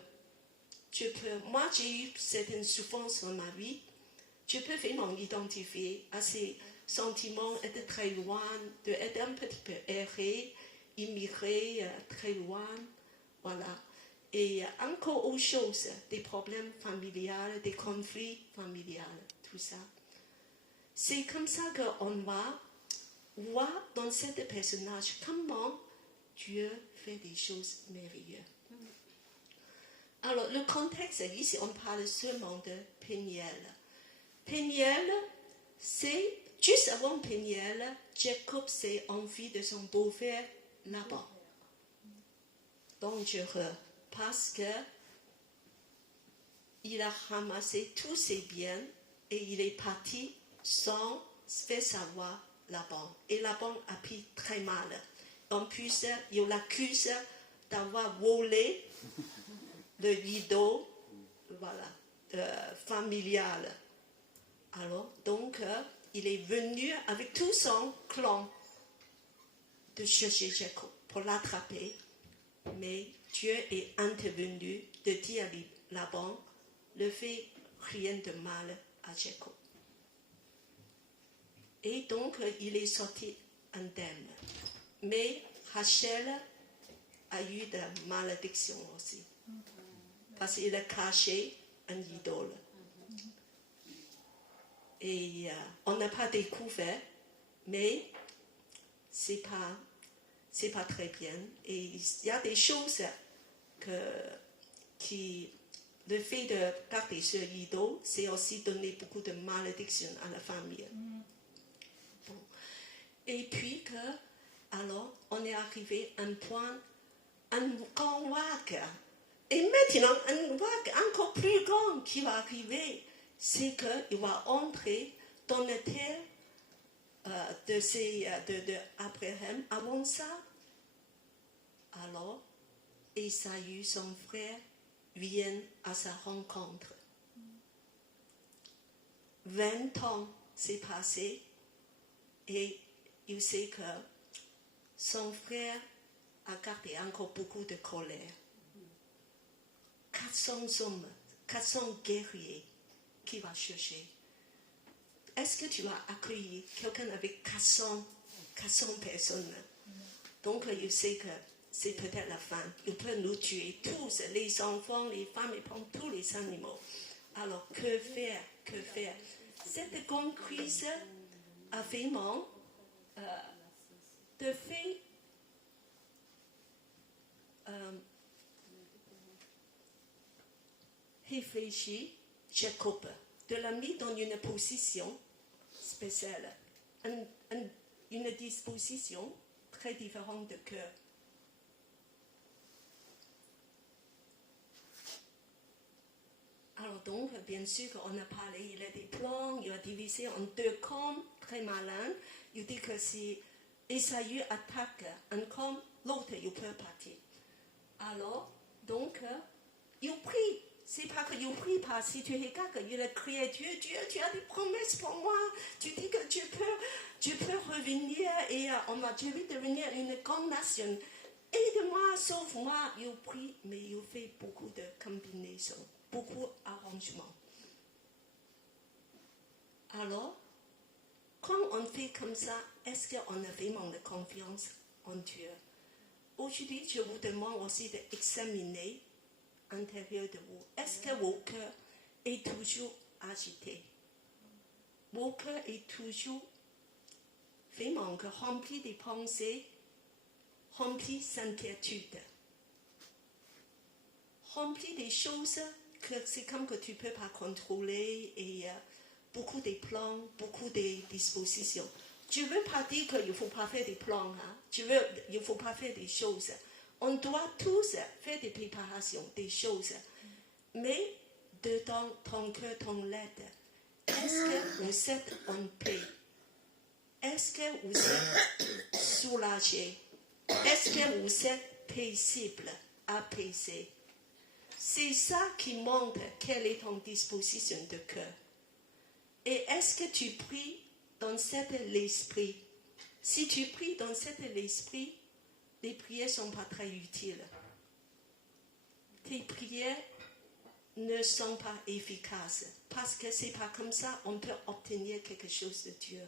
Moi j'ai eu certaines souffrances dans ma vie. Je peux vraiment m'identifier à ces sentiments d'être très loin, d'être un petit peu erré, immigré très loin, voilà. Et encore autre chose, des problèmes familiaux, des conflits familiaux, tout ça. C'est comme ça qu'on va voir dans ce personnage comment Dieu fait des choses merveilleuses. Alors, le contexte, ici, on parle seulement de Péniel. Péniel, c'est, juste avant Péniel, Jacob s'est enfui de son beau-frère Laban. Dangereux, parce que il a ramassé tous ses biens et il est parti sans faire savoir Laban. Et Laban a pris très mal. En plus, il l'accuse d'avoir volé le rideau, voilà, familial. Alors, donc, il est venu avec tout son clan de chercher Jacob pour l'attraper. Mais Dieu est intervenu de dire à Laban, ne fais rien de mal à Jacob. Et donc, il est sorti indemne. Mais Rachel a eu de malédiction aussi. Parce qu'il a caché un idole. Et on n'a pas découvert, mais c'est pas très bien. Et il y a des choses qui, le fait de garder ce idole, c'est aussi donner beaucoup de malédiction à la famille. Bon. Et puis alors, on est arrivé à un point, un grand vague. Et maintenant, un vague encore plus grand qui va arriver, c'est qu'il va entrer dans la terre de Abraham. Avant ça, alors, Esaü, son frère, vient à sa rencontre. 20 ans s'est passé et il sait que son frère a gardé encore beaucoup de colère. 400 hommes, 400 guerriers qui va chercher. Est-ce que tu vas accueillir quelqu'un avec 400 personnes? Donc, il sait que c'est peut-être la fin. Il peut nous tuer tous, les enfants, les femmes, et prendre tous les animaux. Alors, que faire? Cette grande crise a vraiment de fait réfléchir Jacob, de l'a mis dans une position spéciale, une disposition très différente de cœur. Alors donc, bien sûr, on a parlé, il a des plans, il a divisé en 2 camps, très malin. Il dit que si Esaü attaque un camp, l'autre, il peut partir. Alors, donc, il prie. C'est pas qu'il prie pas. Si tu regardes, il a crié, Dieu, tu as des promesses pour moi. Tu dis que tu peux revenir et je vais devenir une grande nation. Aide-moi, sauve-moi. Il prie, mais il fait beaucoup de combinaisons, beaucoup d'arrangements. Alors, quand on fait comme ça, est-ce qu'on a vraiment de confiance en Dieu? Aujourd'hui, je vous demande aussi d'examiner l'intérieur de vous. Est-ce que vos cœurs est toujours agité? Vos cœurs est toujours vraiment rempli de pensées, rempli d'inquiétudes, rempli des choses que c'est comme que tu ne peux pas contrôler et beaucoup de plans, beaucoup de dispositions. Je ne veux pas dire qu'il ne faut pas faire des plans, hein. Il ne faut pas faire des choses. On doit tous faire des préparations, des choses. Mais dedans ton cœur, ton lettre, est-ce que vous êtes en paix? Est-ce que vous êtes soulagé? Est-ce que vous êtes paisible, apaisé? C'est ça qui montre quelle est ton disposition de cœur. Et est-ce que tu pries dans cet esprit? Si tu pries dans cet esprit, les prières ne sont pas très utiles. Tes prières ne sont pas efficaces parce que ce n'est pas comme ça qu'on peut obtenir quelque chose de Dieu.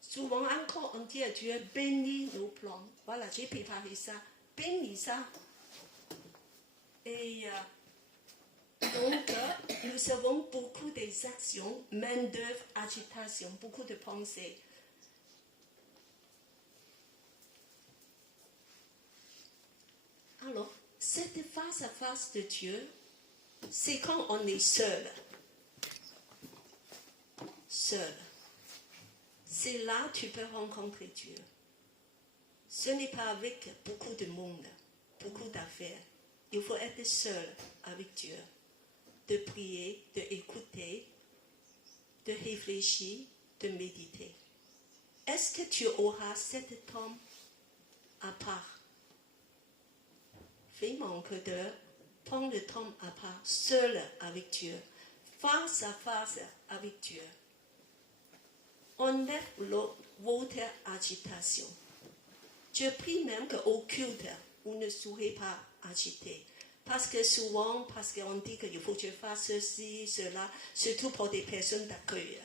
Souvent encore, on dit à Dieu, bénis nos plans. Voilà, j'ai préparé ça. Bénis ça. Et donc, nous avons beaucoup des actions, main-d'œuvre, agitation, beaucoup de pensées. Alors, cette face à face de Dieu, c'est quand on est seul. Seul. C'est là que tu peux rencontrer Dieu. Ce n'est pas avec beaucoup de monde, beaucoup d'affaires. Il faut être seul avec Dieu, de prier, d'écouter, de réfléchir, de méditer. Est-ce que tu auras cet temps à part? Vraiment que de prendre le temps à part, seul avec Dieu, face à face avec Dieu. Enlève votre agitation. Je prie même qu'au culte, vous ne serez pas agité. Parce que souvent, parce qu'on dit qu'il faut que je fasse ceci, cela, surtout pour des personnes d'accueil.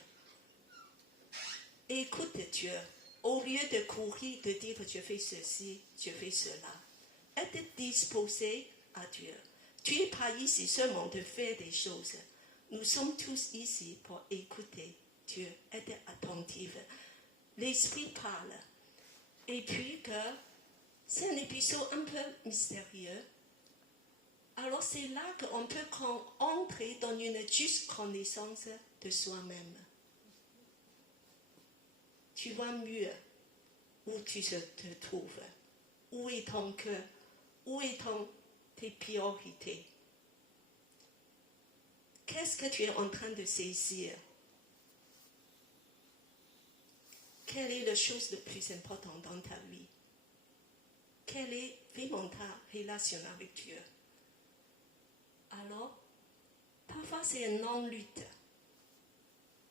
Écoute Dieu. Au lieu de courir, de dire que je fais ceci, je fais cela. Être disposé à Dieu. Tu n'es pas ici seulement de faire des choses. Nous sommes tous ici pour écouter Dieu, être attentif. L'Esprit parle. Et puis que c'est un épisode un peu mystérieux. Alors c'est là qu'on peut entrer dans une juste connaissance de soi-même. Tu vois mieux où tu te trouves, où est ton cœur, où sont tes priorités. Qu'est-ce que tu es en train de saisir? Quelle est la chose la plus importante dans ta vie? Quelle est vraiment ta relation avec Dieu? Alors, parfois c'est un non-lutte.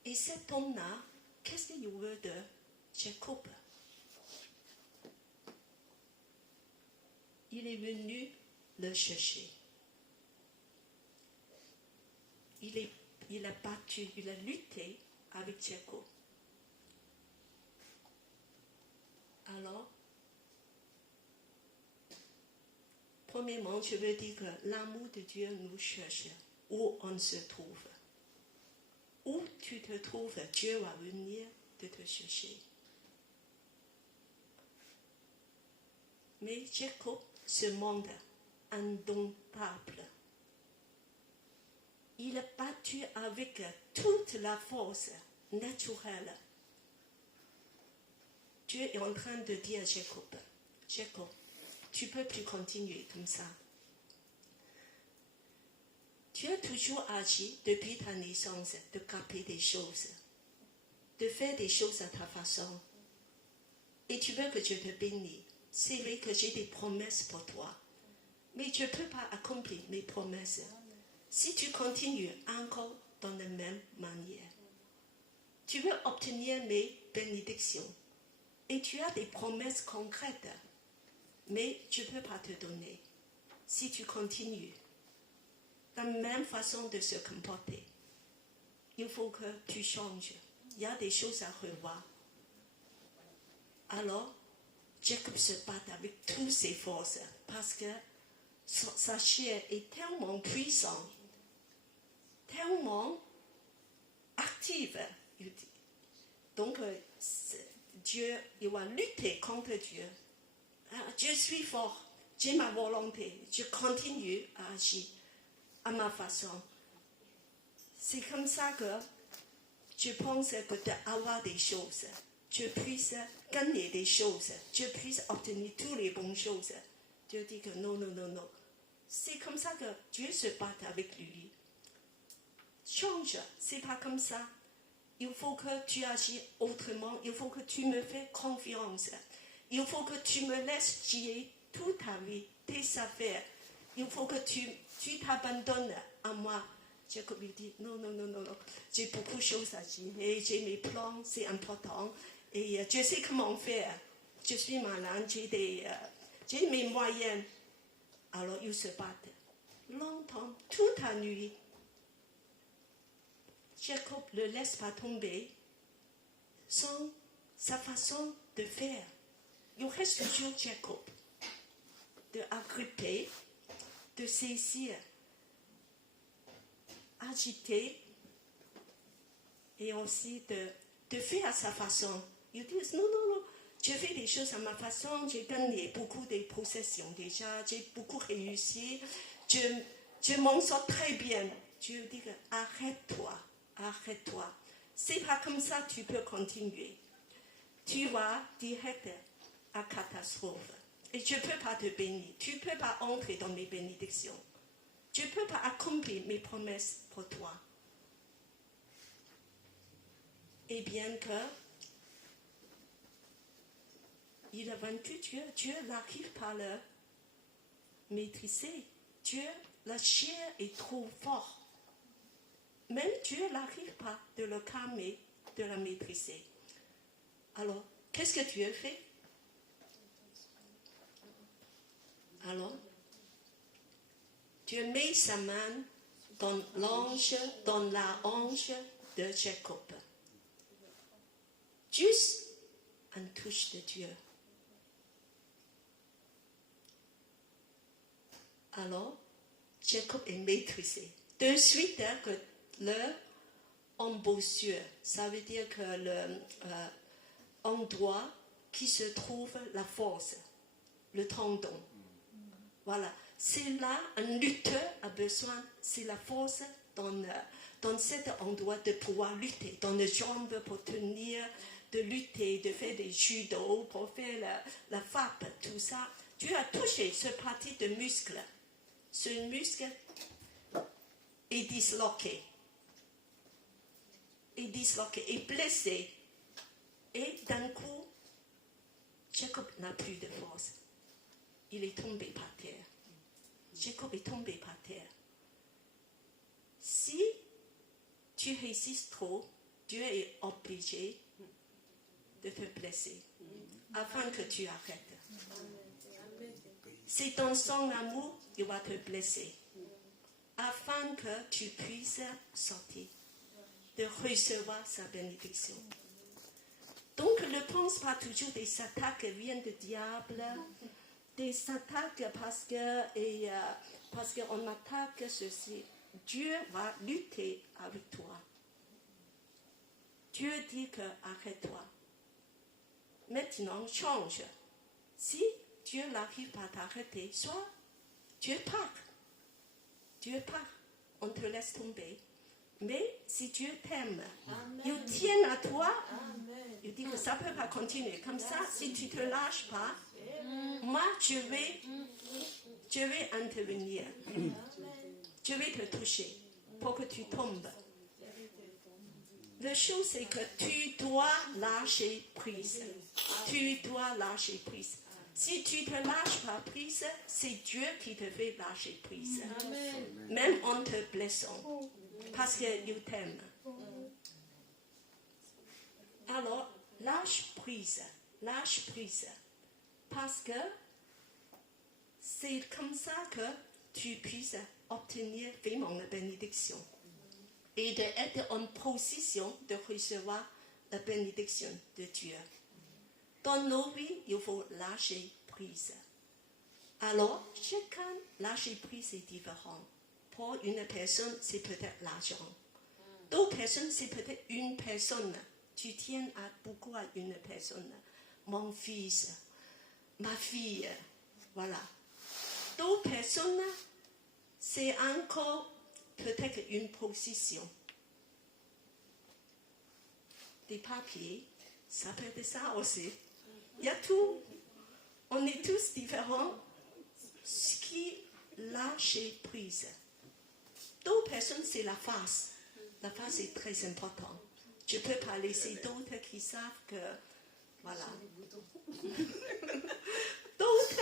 Et cet homme-là, qu'est-ce qu'il veut de Jacob? Il est venu le chercher. Il a battu, il a lutté avec Jacob. Alors, premièrement, je veux dire que l'amour de Dieu nous cherche où on se trouve. Où tu te trouves, Dieu va venir de te chercher. Mais Jacob se montre indomptable. Il a battu avec toute la force naturelle. Dieu est en train de dire à Jacob, Jacob, tu ne peux plus continuer comme ça. Tu as toujours agi depuis ta naissance de capter des choses, de faire des choses à ta façon. Et tu veux que je te bénisse. C'est vrai que j'ai des promesses pour toi, mais je ne peux pas accomplir mes promesses. Si tu continues encore dans la même manière. Tu veux obtenir mes bénédictions et tu as des promesses concrètes, mais je ne peux pas te donner si tu continues la même façon de se comporter. Il faut que tu changes. Il y a des choses à revoir. Alors, Jacob se bat avec toutes ses forces parce que sa chair est tellement puissante, tellement active. Donc, Dieu, il va lutter contre Dieu. Je suis fort, j'ai ma volonté, je continue à agir à ma façon. C'est comme ça que je pense que d'avoir des choses, je puisse gagner des choses, je puisse obtenir toutes les bonnes choses. Dieu dit que non. C'est comme ça que Dieu se bat avec lui. Change, c'est pas comme ça. Il faut que tu agisses autrement, il faut que tu me fais confiance. Il faut que tu me laisses gérer toute ta vie, tes affaires. Il faut que tu t'abandonnes à moi. Jacob lui dit, non. J'ai beaucoup de choses à gérer, j'ai mes plans, c'est important. Et je sais comment faire. Je suis malade, j'ai mes moyens. Alors ils se battent. Longtemps, toute la nuit. Jacob ne le laisse pas tomber sans sa façon de faire. Il reste toujours Jacob, de agripper, de saisir, agiter et aussi de faire à sa façon. Ils disent non, je fais des choses à ma façon, j'ai gagné beaucoup de possessions déjà, j'ai beaucoup réussi, je m'en sors très bien. Dieu dit arrête-toi. C'est pas comme ça que tu peux continuer. Tu vas direct à catastrophe. Et je ne peux pas te bénir. Tu ne peux pas entrer dans mes bénédictions. Je ne peux pas accomplir mes promesses pour toi. Et bien que il a vaincu Dieu, Dieu n'arrive pas à le maîtriser. Dieu, la chair est trop forte. Même Dieu n'arrive pas de le calmer, de la maîtriser. Alors, qu'est-ce que Dieu fait? Alors, Dieu met sa main dans la hanche de Jacob. Juste une touche de Dieu. Alors, Jacob est maîtrisé. De suite, que l'embouchure, ça veut dire que l'endroit qui se trouve la force, le tendon. Voilà, c'est là un lutteur a besoin, c'est la force dans cet endroit de pouvoir lutter, dans les jambes pour tenir, de lutter, de faire des judo, pour faire la frappe, tout ça. Dieu a touché ce parti de muscle. Ce muscle est disloqué. Est blessé. Et d'un coup, Jacob n'a plus de force. Il est tombé par terre. Jacob est tombé par terre. Si tu résistes trop, Dieu est obligé de te blesser afin que tu arrêtes. C'est dans son amour, il va te blesser afin que tu puisses sortir, de recevoir sa bénédiction. Donc, ne pense pas toujours des attaques qui viennent du diable, des attaques parce qu'on attaque ceci. Dieu va lutter avec toi. Dieu dit que arrête-toi. Maintenant, change. Si Dieu n'arrive pas à t'arrêter, soit Dieu part. On te laisse tomber. Mais si Dieu t'aime, il tient à toi. Il dit que ça ne peut pas continuer. Comme ça, si tu ne te lâches pas, moi, je vais intervenir. Je vais te toucher pour que tu tombes. La chose, c'est que tu dois lâcher prise. Si tu ne te lâches pas prise, c'est Dieu qui te fait lâcher prise. Même en te blessant. parce qu'il t'aime. Alors, lâche prise, parce que c'est comme ça que tu puisses obtenir vraiment la bénédiction et d'être en position de recevoir la bénédiction de Dieu. Dans nos vies, il faut lâcher prise. Alors, chacun lâcher prise est différent. Pour une personne, c'est peut-être l'argent. D'autres personnes, c'est peut-être une personne. Tu tiens beaucoup à une personne. Mon fils, ma fille, voilà. D'autres personnes, c'est encore peut-être une position. Des papiers, ça peut être ça aussi. Il y a tout. On est tous différents. Ce qui lâche prise. D'autres personnes, c'est la face. La face est très importante. Je ne peux pas laisser d'autres qui savent que, voilà. D'autres,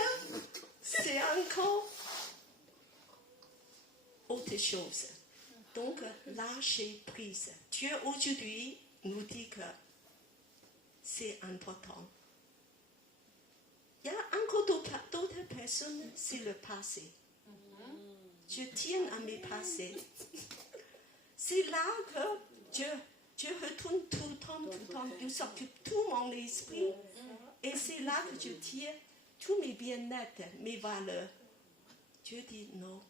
c'est encore autre chose. Donc, lâcher prise. Dieu aujourd'hui nous dit que c'est important. Il y a encore d'autres personnes, c'est le passé. Je tiens à mes passés. C'est là que Dieu retourne tout le temps, il s'occupe tout mon esprit. Et c'est là que je tiens tous mes bien-être, mes valeurs. Dieu dit non.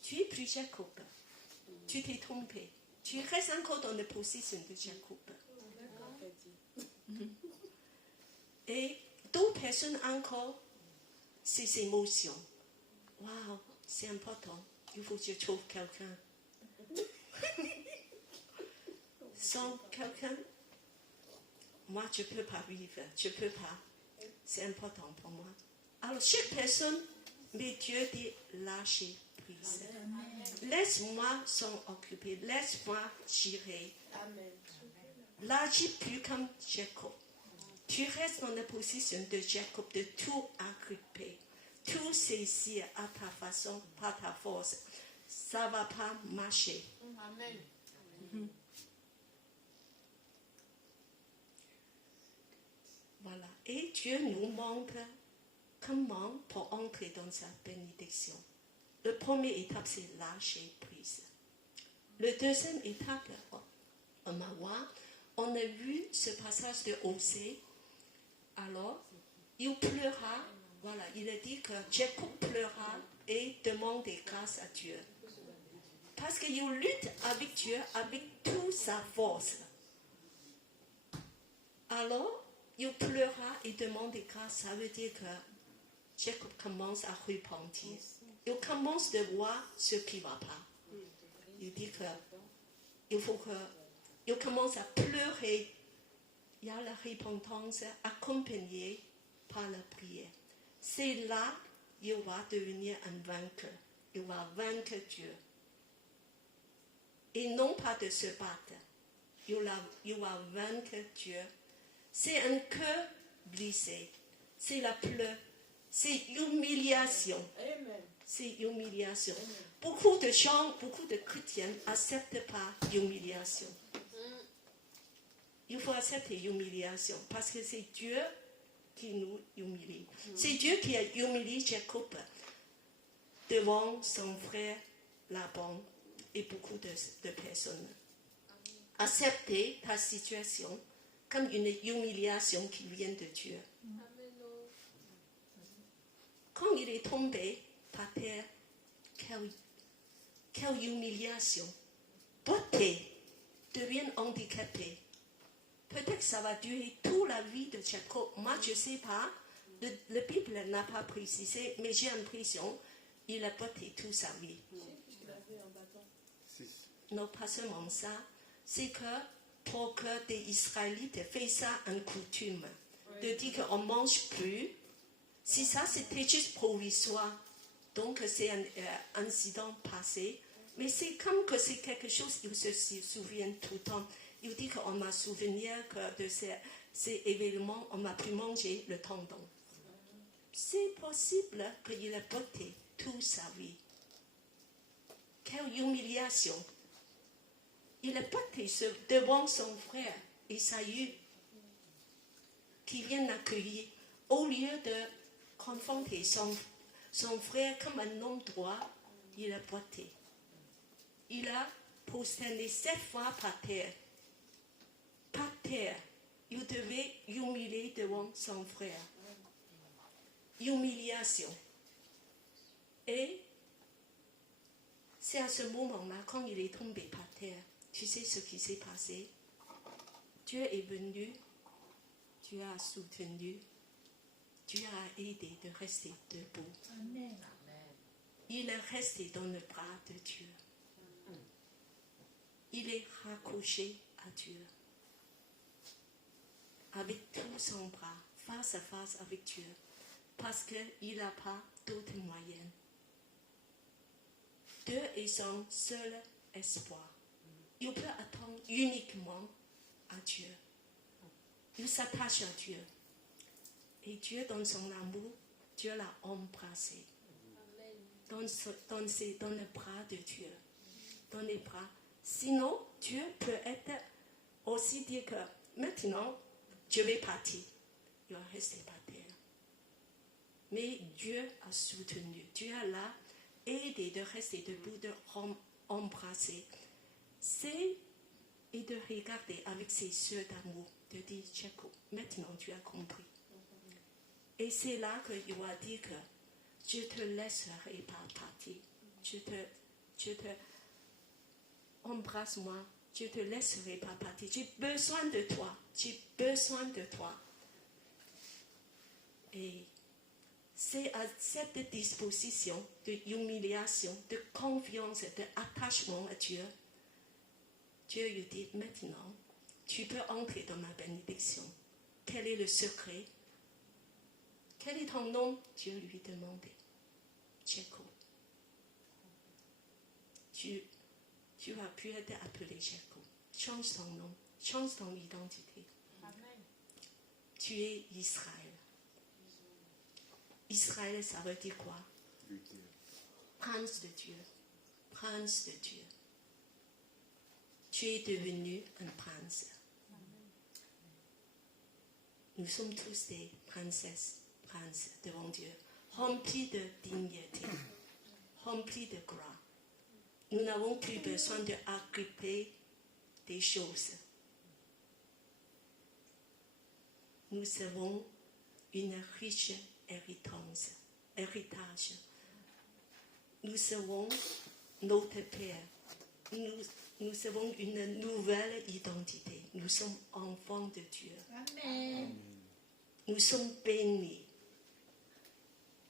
Tu es plus Jacob. Tu t'es trompé. Tu restes encore dans la position de Jacob. Et d'autres personnes encore, c'est émotions. Waouh, c'est important. Il faut que je trouve quelqu'un. Sans quelqu'un, moi, je ne peux pas vivre. Je ne peux pas. C'est important pour moi. Alors, chaque personne, mais Dieu dit lâcher prise. Laisse-moi s'en occuper. Laisse-moi gérer. N'agis plus comme Jacob. Tu restes dans la position de Jacob de tout agripper, tout saisir à ta façon, par ta force. Ça ne va pas marcher. Amen. Voilà. Et Dieu nous montre comment pour entrer dans sa bénédiction. La première étape, c'est lâcher prise. La deuxième étape, en Mawa, on a vu ce passage de Osée. Alors, il pleura. Voilà, il a dit que Jacob pleura et demande grâce à Dieu. Parce qu'il lutte avec Dieu, avec toute sa force. Alors, il pleura et demande grâce. Ça veut dire que Jacob commence à repentir. Il commence de voir ce qui ne va pas. Il dit que il faut que il commence à pleurer. Il y a la repentance accompagnée par la prière. C'est là qu'il va devenir un vainqueur. Il va vaincre Dieu. Et non pas de se battre. Il va vaincre Dieu. C'est un cœur brisé. C'est la pleurs. C'est humiliation. C'est humiliation. Beaucoup de gens, beaucoup de chrétiens n'acceptent pas l'humiliation. Il faut accepter l'humiliation parce que c'est Dieu qui nous humilie. C'est Dieu qui a humilié Jacob devant son frère Laban et beaucoup de personnes. Accepter ta situation comme une humiliation qui vient de Dieu. Quand il est tombé par terre, quelle humiliation. Beauté devient handicapé. Peut-être que ça va durer toute la vie de Jacob. Moi, je ne sais pas. La Bible n'a pas précisé, mais j'ai l'impression qu'il a botté toute sa vie. Non, pas seulement ça. C'est que pour que des Israélites fassent ça en coutume, de dire qu'on ne mange plus, si ça c'était juste provisoire, donc c'est un incident passé, mais c'est comme que c'est quelque chose, ils se souviennent tout le temps. Il dit qu'on m'a souvenir que de ces événements, on m'a pu manger le tendon. C'est possible qu'il ait botté toute sa vie. quelle humiliation. Il est battu devant son frère Esaü, qui vient l'accueillir, au lieu de confronter son frère comme un homme droit, il a battu. Il a prosterné 7 fois par terre. Par terre, il devait humilier devant son frère. Humiliation. Et c'est à ce moment-là, quand il est tombé par terre, tu sais ce qui s'est passé? Dieu est venu, Dieu a soutenu, Dieu a aidé de rester debout. Amen. Il est resté dans le bras de Dieu. Il est raccroché à Dieu. Avec tout son bras, face à face avec Dieu. Parce qu'il n'a pas d'autre moyen. Dieu est son seul espoir. Il peut attendre uniquement à Dieu. Il s'attache à Dieu. Et Dieu, dans son amour, Dieu l'a embrassé. Dans les bras de Dieu. Dans les bras. Sinon, Dieu peut être aussi dire que maintenant, je vais partir. Il va rester par terre. Mais Dieu a soutenu. Dieu a là aidé de rester debout, de embrasser. C'est et de regarder avec ses yeux d'amour, de dire, Tcheko, maintenant tu as compris. Et c'est là qu'il va dire que je te laisserai pas partir. Je te embrasse-moi, je te laisserai pas partir. J'ai besoin de toi. J'ai besoin de toi. Et c'est à cette disposition de humiliation, de confiance, d'attachement à Dieu, Dieu lui dit maintenant, tu peux entrer dans ma bénédiction. Quel est le secret? Quel est ton nom? Dieu lui demandait. Tcheko. Tu vas plus être appelé Tcheko. Change ton nom, change ton identité. Amen. Tu es Israël. Israël, ça veut dire quoi? Prince de Dieu. Prince de Dieu. Tu es devenu un prince. Nous sommes tous des princesses, princes devant Dieu, remplis de dignité, remplis de grâce. Nous n'avons plus besoin d'agripper des choses. Nous avons une riche héritage. Nous avons notre Père. Nous avons une nouvelle identité. Nous sommes enfants de Dieu. Amen. Nous sommes bénis.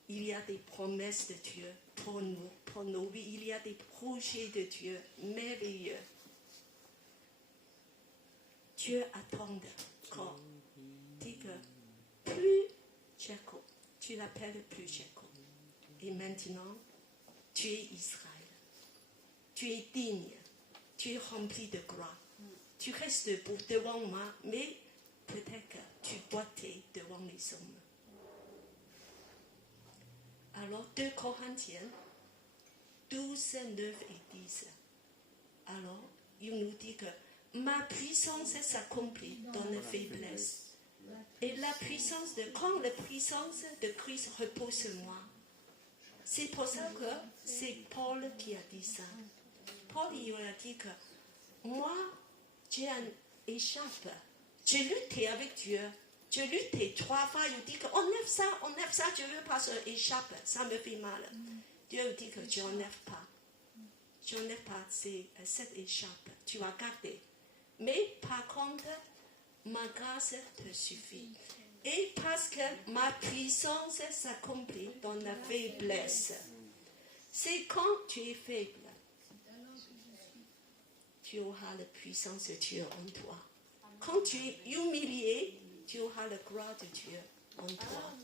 Il y a des promesses de Dieu pour nous, pour nos vies. Il y a des projets de Dieu merveilleux. Dieu attend encore. Dit que plus Tcheko, tu l'appelles plus Tcheko. Et maintenant, tu es Israël. Tu es digne. Tu es rempli de gloire. Tu restes debout devant moi, mais peut-être que tu boitais devant les hommes. Alors, 2 Corinthiens 12, 9 et 10. Alors, il nous dit que ma puissance s'accomplit dans la faiblesse. Et quand la puissance de Christ repose sur moi, c'est pour ça que c'est Paul qui a dit ça. Paul, il a dit que moi, j'ai un échappe. J'ai lutté avec Dieu. J'ai lutté 3 fois. Il dit enlève ça, je ne veux pas ce échappe. Ça me fait mal. Dieu dit que je n'enlève pas. Je n'enlève pas cette échappe. Tu vas garder. Mais par contre, ma grâce te suffit. Et parce que ma puissance s'accomplit dans la faiblesse. C'est quand tu es faible. Tu auras la puissance de Dieu en toi. Quand tu es humilié, tu auras la gloire de Dieu en toi.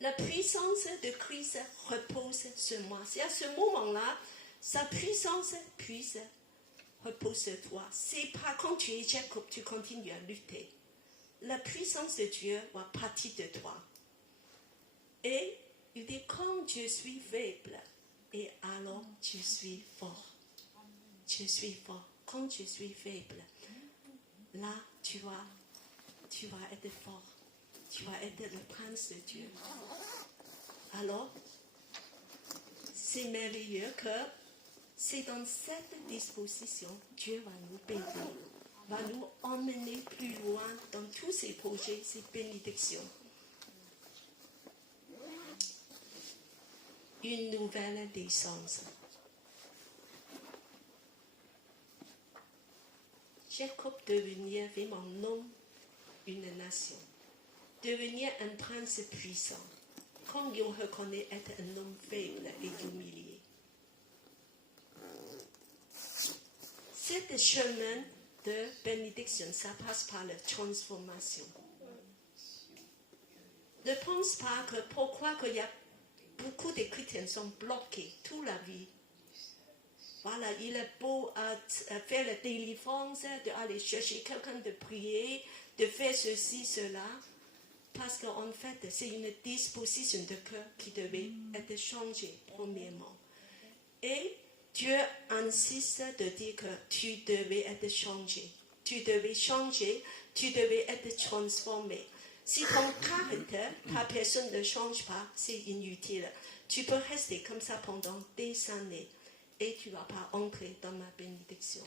La puissance de Christ repose sur moi. C'est à ce moment-là, sa puissance repose sur toi. C'est pas quand tu es Jacob, tu continues à lutter. La puissance de Dieu va partir de toi. Et il dit, quand je suis faible, Et alors, je suis fort. Je suis fort. Quand je suis faible, là, tu vas être fort. Tu vas être le prince de Dieu. Alors, c'est merveilleux que c'est dans cette disposition, Dieu va nous bénir, va nous emmener plus loin dans tous ses projets, ses bénédictions. Une nouvelle naissance. Jacob devenir vraiment homme, une nation. Devenir un prince puissant. Quand il reconnaît être un homme faible et humilié. Ce chemin de bénédiction, ça passe par la transformation. Ne pense pas que pourquoi qu'il y a beaucoup de chrétiens sont bloqués toute la vie. Voilà, il est beau à faire la délivrance, d'aller chercher quelqu'un de prier, de faire ceci, cela. Parce qu'en fait, c'est une disposition de cœur qui devait être changée, premièrement. Et Dieu insiste de dire que tu devais être changé. Tu devais changer, tu devais être transformé. Si ton caractère, ta personne ne change pas, c'est inutile. Tu peux rester comme ça pendant des années et tu ne vas pas entrer dans ma bénédiction.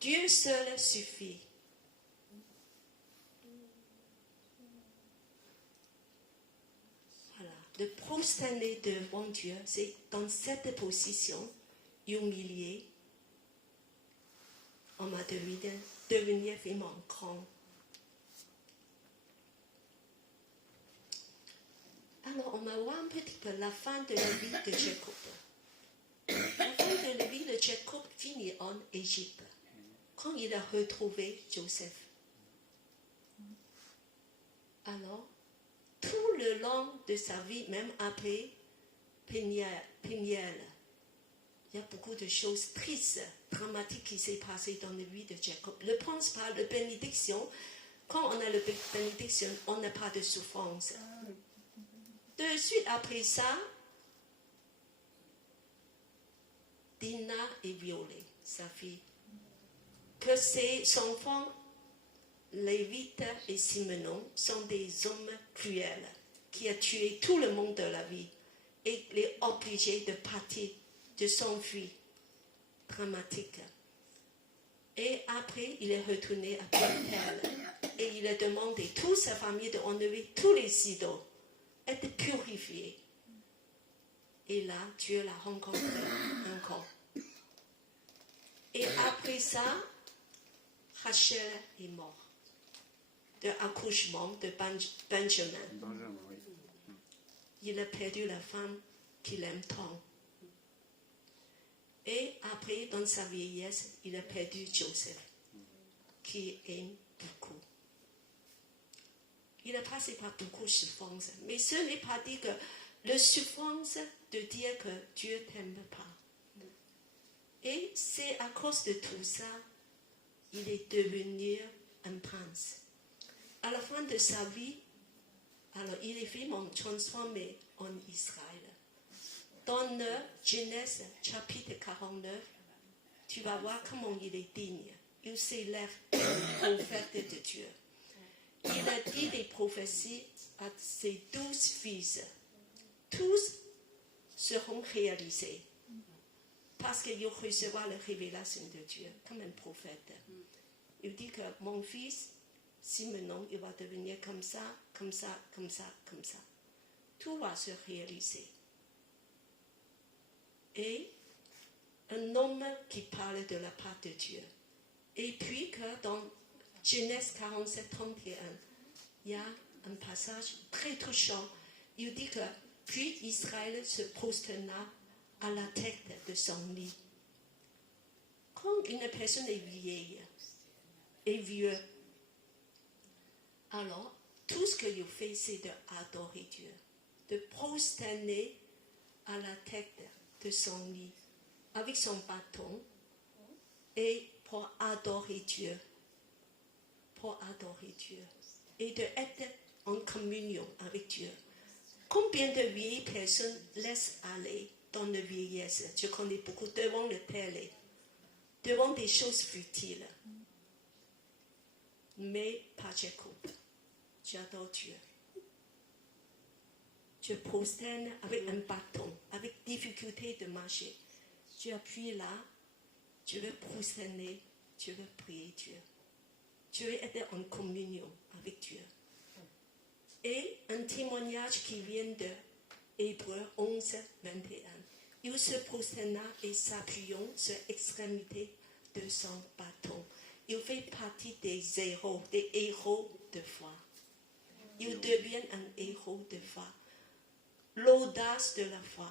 Dieu seul suffit. De prosterner devant Dieu, c'est dans cette position, humiliée, on m'a devenir vraiment grand. Alors, on va voir un petit peu la fin de la vie de Jacob. La fin de la vie de Jacob finit en Égypte, quand il a retrouvé Joseph. Alors, tout le long de sa vie, même après Péniel, il y a beaucoup de choses tristes, dramatiques qui s'est passées dans la vie de Jacob. Ne pense pas la bénédiction. Quand on a la bénédiction, on n'a pas de souffrance. De suite après ça, Dina est violée, sa fille. Que ses enfants, Lévite et Simenon, sont des hommes cruels qui ont tué tout le monde de la vie et les obligés de partir, de s'enfuir. Dramatique. Et après, il est retourné à Bethel et il a demandé à toute sa famille d'enlever tous les idoles et de purifier. Et là, Dieu l'a rencontré encore. Et après ça, Rachel est mort de accouchement de Benjamin. Oui. Il a perdu la femme qu'il aime tant. Et après, dans sa vieillesse, il a perdu Joseph, qui aime beaucoup. Il a passé par beaucoup de souffrance. Mais ce n'est pas dit que la souffrance de dire que Dieu ne t'aime pas. Et c'est à cause de tout ça, il est devenu un prince. À la fin de sa vie, alors il est vraiment transformé en Israël. Dans le Genèse chapitre 49, tu vas voir comment il est digne. Il s'élève comme prophète de Dieu. Il a dit des prophéties à ses 12 fils. Tous seront réalisés. Parce qu'il recevra la révélation de Dieu comme un prophète. Il dit que mon fils, Simenon, il va devenir comme ça, comme ça, comme ça, comme ça. Tout va se réaliser. Et un homme qui parle de la part de Dieu. Et puis que dans Genèse 47, 31, il y a un passage très touchant. Il dit que puis Israël se prosterna à la tête de son lit. Quand une personne est vieille et vieux, alors tout ce qu'il fait, c'est d'adorer Dieu, de prosterner à la tête de son lit, avec son bâton, et pour adorer Dieu, et d'être en communion avec Dieu. Combien de vieilles personnes laissent aller dans la vieillesse? Je connais beaucoup devant la télé, devant des choses futiles. Mais pas Jacob. J'adore Dieu. Je prosterne avec un bâton, avec difficulté de marcher. Je appuie là, je vais prosterner, je vais prier Dieu. Je vais être en communion avec Dieu. Et un témoignage qui vient de Hébreux 11, 21. Il se prosterna et s'appuyant sur l'extrémité de son bâton. Il fait partie des héros de foi. Il devient un héros de foi. L'audace de la foi.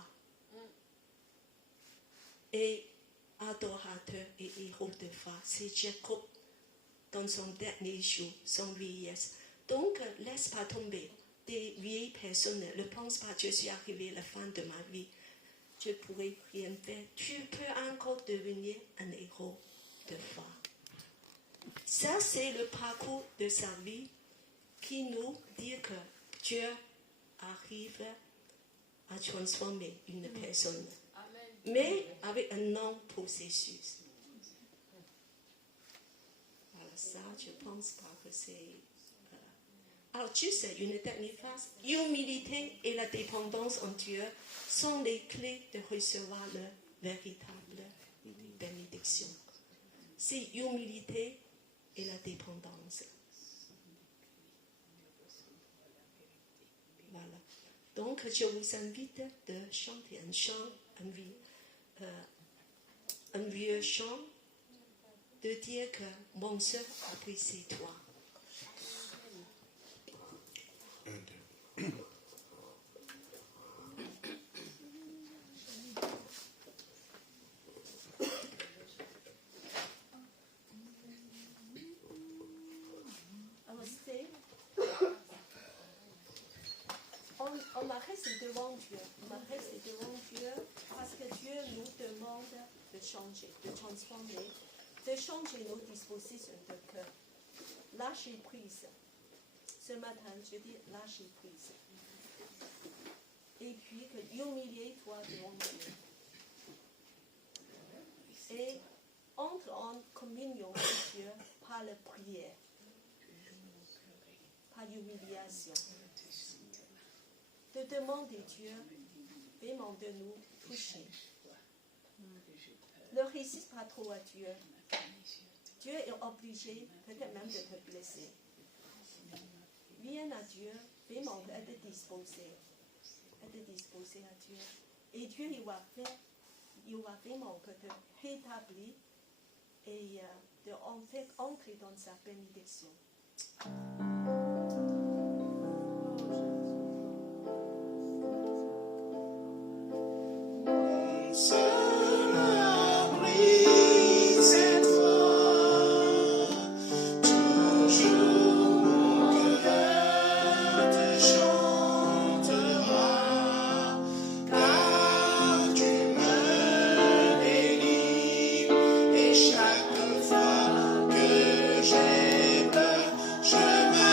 Et adorateur et héros de foi, c'est Jacob dans son dernier jour, son vieillesse. Donc, laisse pas tomber. Des vieilles personnes ne pensent pas, je suis arrivé à la fin de ma vie. Je pourrais rien faire. Tu peux encore devenir un héros de foi. Ça, c'est le parcours de sa vie qui nous dit que Dieu arrive à transformer une personne. Mais avec un long processus. Voilà, ça, je pense pas que c'est... Alors, tu sais, une dernière phrase. L'humilité et la dépendance en Dieu sont les clés de recevoir la véritable bénédiction. C'est l'humilité et la dépendance. Voilà. Donc, je vous invite de chanter un chant, un vieux chant, de dire que mon seul appui, c'est toi. On va rester devant Dieu. On va rester devant Dieu parce que Dieu nous demande de changer, de transformer, de changer nos dispositions de cœur. Lâcher prise. Ce matin, je dis lâcher prise. Et puis, humilier-toi devant Dieu. Et entre en communion avec Dieu par la prière, par l'humiliation. De demander Dieu vraiment de nous toucher. Ne résiste pas trop à Dieu. Dieu est obligé peut-être même de te blesser. Viens à Dieu, vraiment être disposé à Dieu. Et Dieu, il va vraiment te rétablir et de entrer dans sa bénédiction. Chaque fois que j'ai peur, je me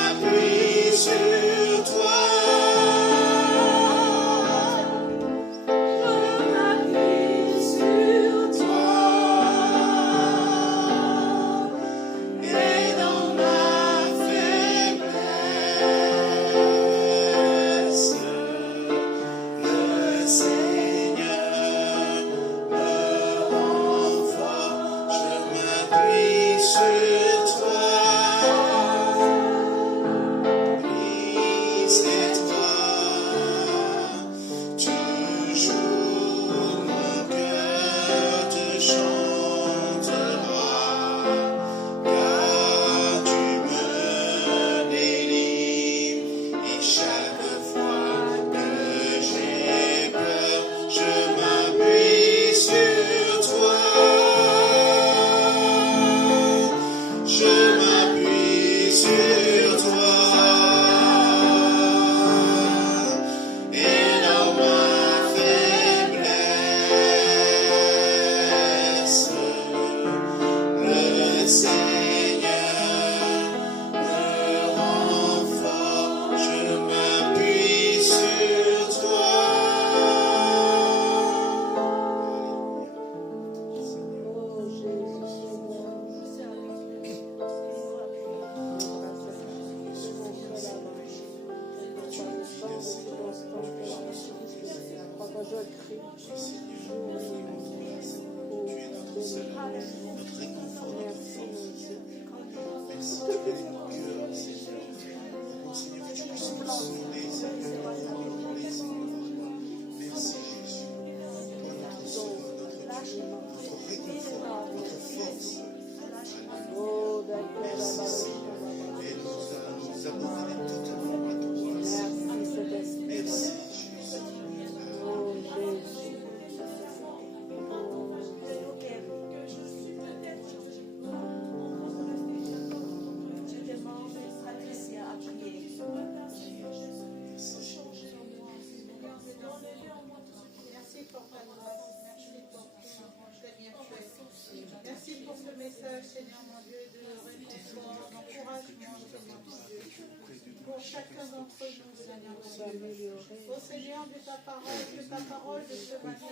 chacun d'entre nous, Seigneur mon Dieu. Ô Seigneur, de ta parole de ce matin,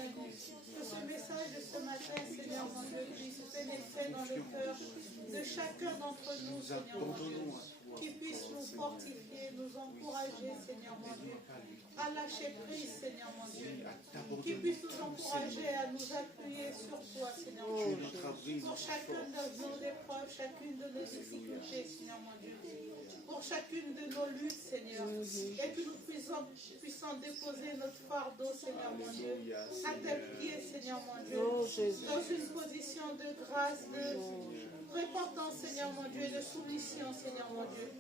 que ce message de ce matin, Seigneur mon Dieu, puisse pénétrer dans le cœur de chacun d'entre nous, Seigneur mon Dieu. Qui puisse nous fortifier, nous encourager, Seigneur mon Dieu, à lâcher prise, Seigneur mon Dieu. Qui puisse nous encourager à nous appuyer sur toi, Seigneur mon Dieu. Pour chacune de nos épreuves, chacune de nos difficultés, Seigneur mon Dieu. Pour chacune de nos luttes, Seigneur. Et que nous puissions déposer notre fardeau, Seigneur mon Dieu, à tes pieds, Seigneur mon Dieu. Dans une position de grâce, de repentance, Seigneur mon Dieu, et de soumission, Seigneur mon Dieu.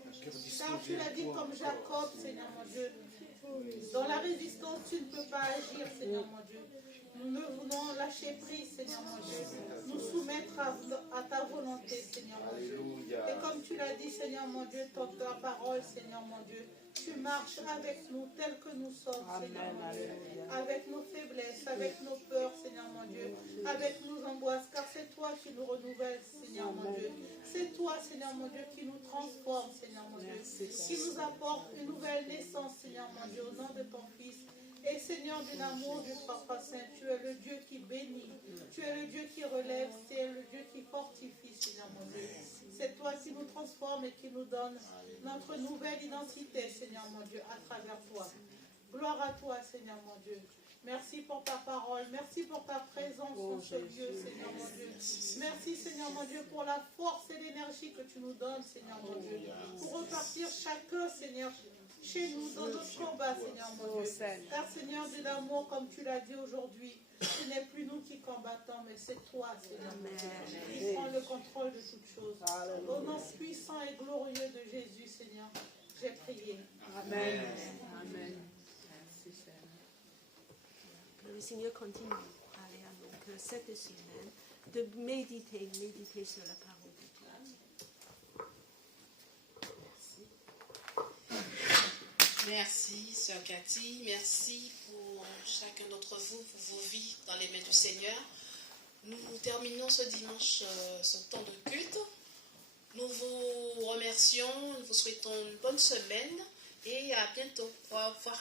Car tu l'as dit comme Jacob, Seigneur mon Dieu. Dans la résistance, tu ne peux pas agir, Seigneur mon Dieu. Nous ne voulons lâcher prise, Seigneur mon Dieu. Nous soumettre à ta volonté, Seigneur mon Dieu. Et comme tu l'as dit, Seigneur mon Dieu, dans ta parole, Seigneur mon Dieu, tu marches avec nous tels que nous sommes, Seigneur mon Dieu. Avec nos faiblesses, avec nos peurs, Seigneur mon Dieu. Avec nos angoisses, car c'est toi qui nous renouvelles, Seigneur mon Dieu. C'est toi, Seigneur mon Dieu, qui nous transforme, Seigneur mon Dieu. Qui nous apporte une nouvelle naissance, Seigneur mon Dieu, au nom de ton Fils. Et Seigneur, de l'amour du Papa Saint, tu es le Dieu qui bénit, tu es le Dieu qui relève, tu es le Dieu qui fortifie, Seigneur mon Dieu. C'est toi qui nous transforme et qui nous donne notre nouvelle identité, Seigneur mon Dieu, à travers toi. Gloire à toi, Seigneur mon Dieu. Merci pour ta parole, merci pour ta présence dans ce lieu, Seigneur mon Dieu. Merci, Seigneur mon Dieu, pour la force et l'énergie que tu nous donnes, Seigneur mon Dieu. Pour repartir chacun, Seigneur, chez nous, dans notre combat, Seigneur mon Dieu. Car, Seigneur, de l'amour, comme tu l'as dit aujourd'hui, ce n'est plus nous qui combattons, mais c'est toi, Seigneur mon Dieu, qui prends le contrôle de toutes choses. Au nom puissant et glorieux de Jésus, Seigneur, j'ai prié. Amen. Amen. Que le Seigneur continue à parler à nos cœurs cette semaine, de méditer sur la parole de Dieu. Merci, Sœur Cathy. Merci pour chacun d'entre vous, pour vos vies dans les mains du Seigneur. Nous terminons ce dimanche ce temps de culte. Nous vous remercions, nous vous souhaitons une bonne semaine et à bientôt. Au revoir.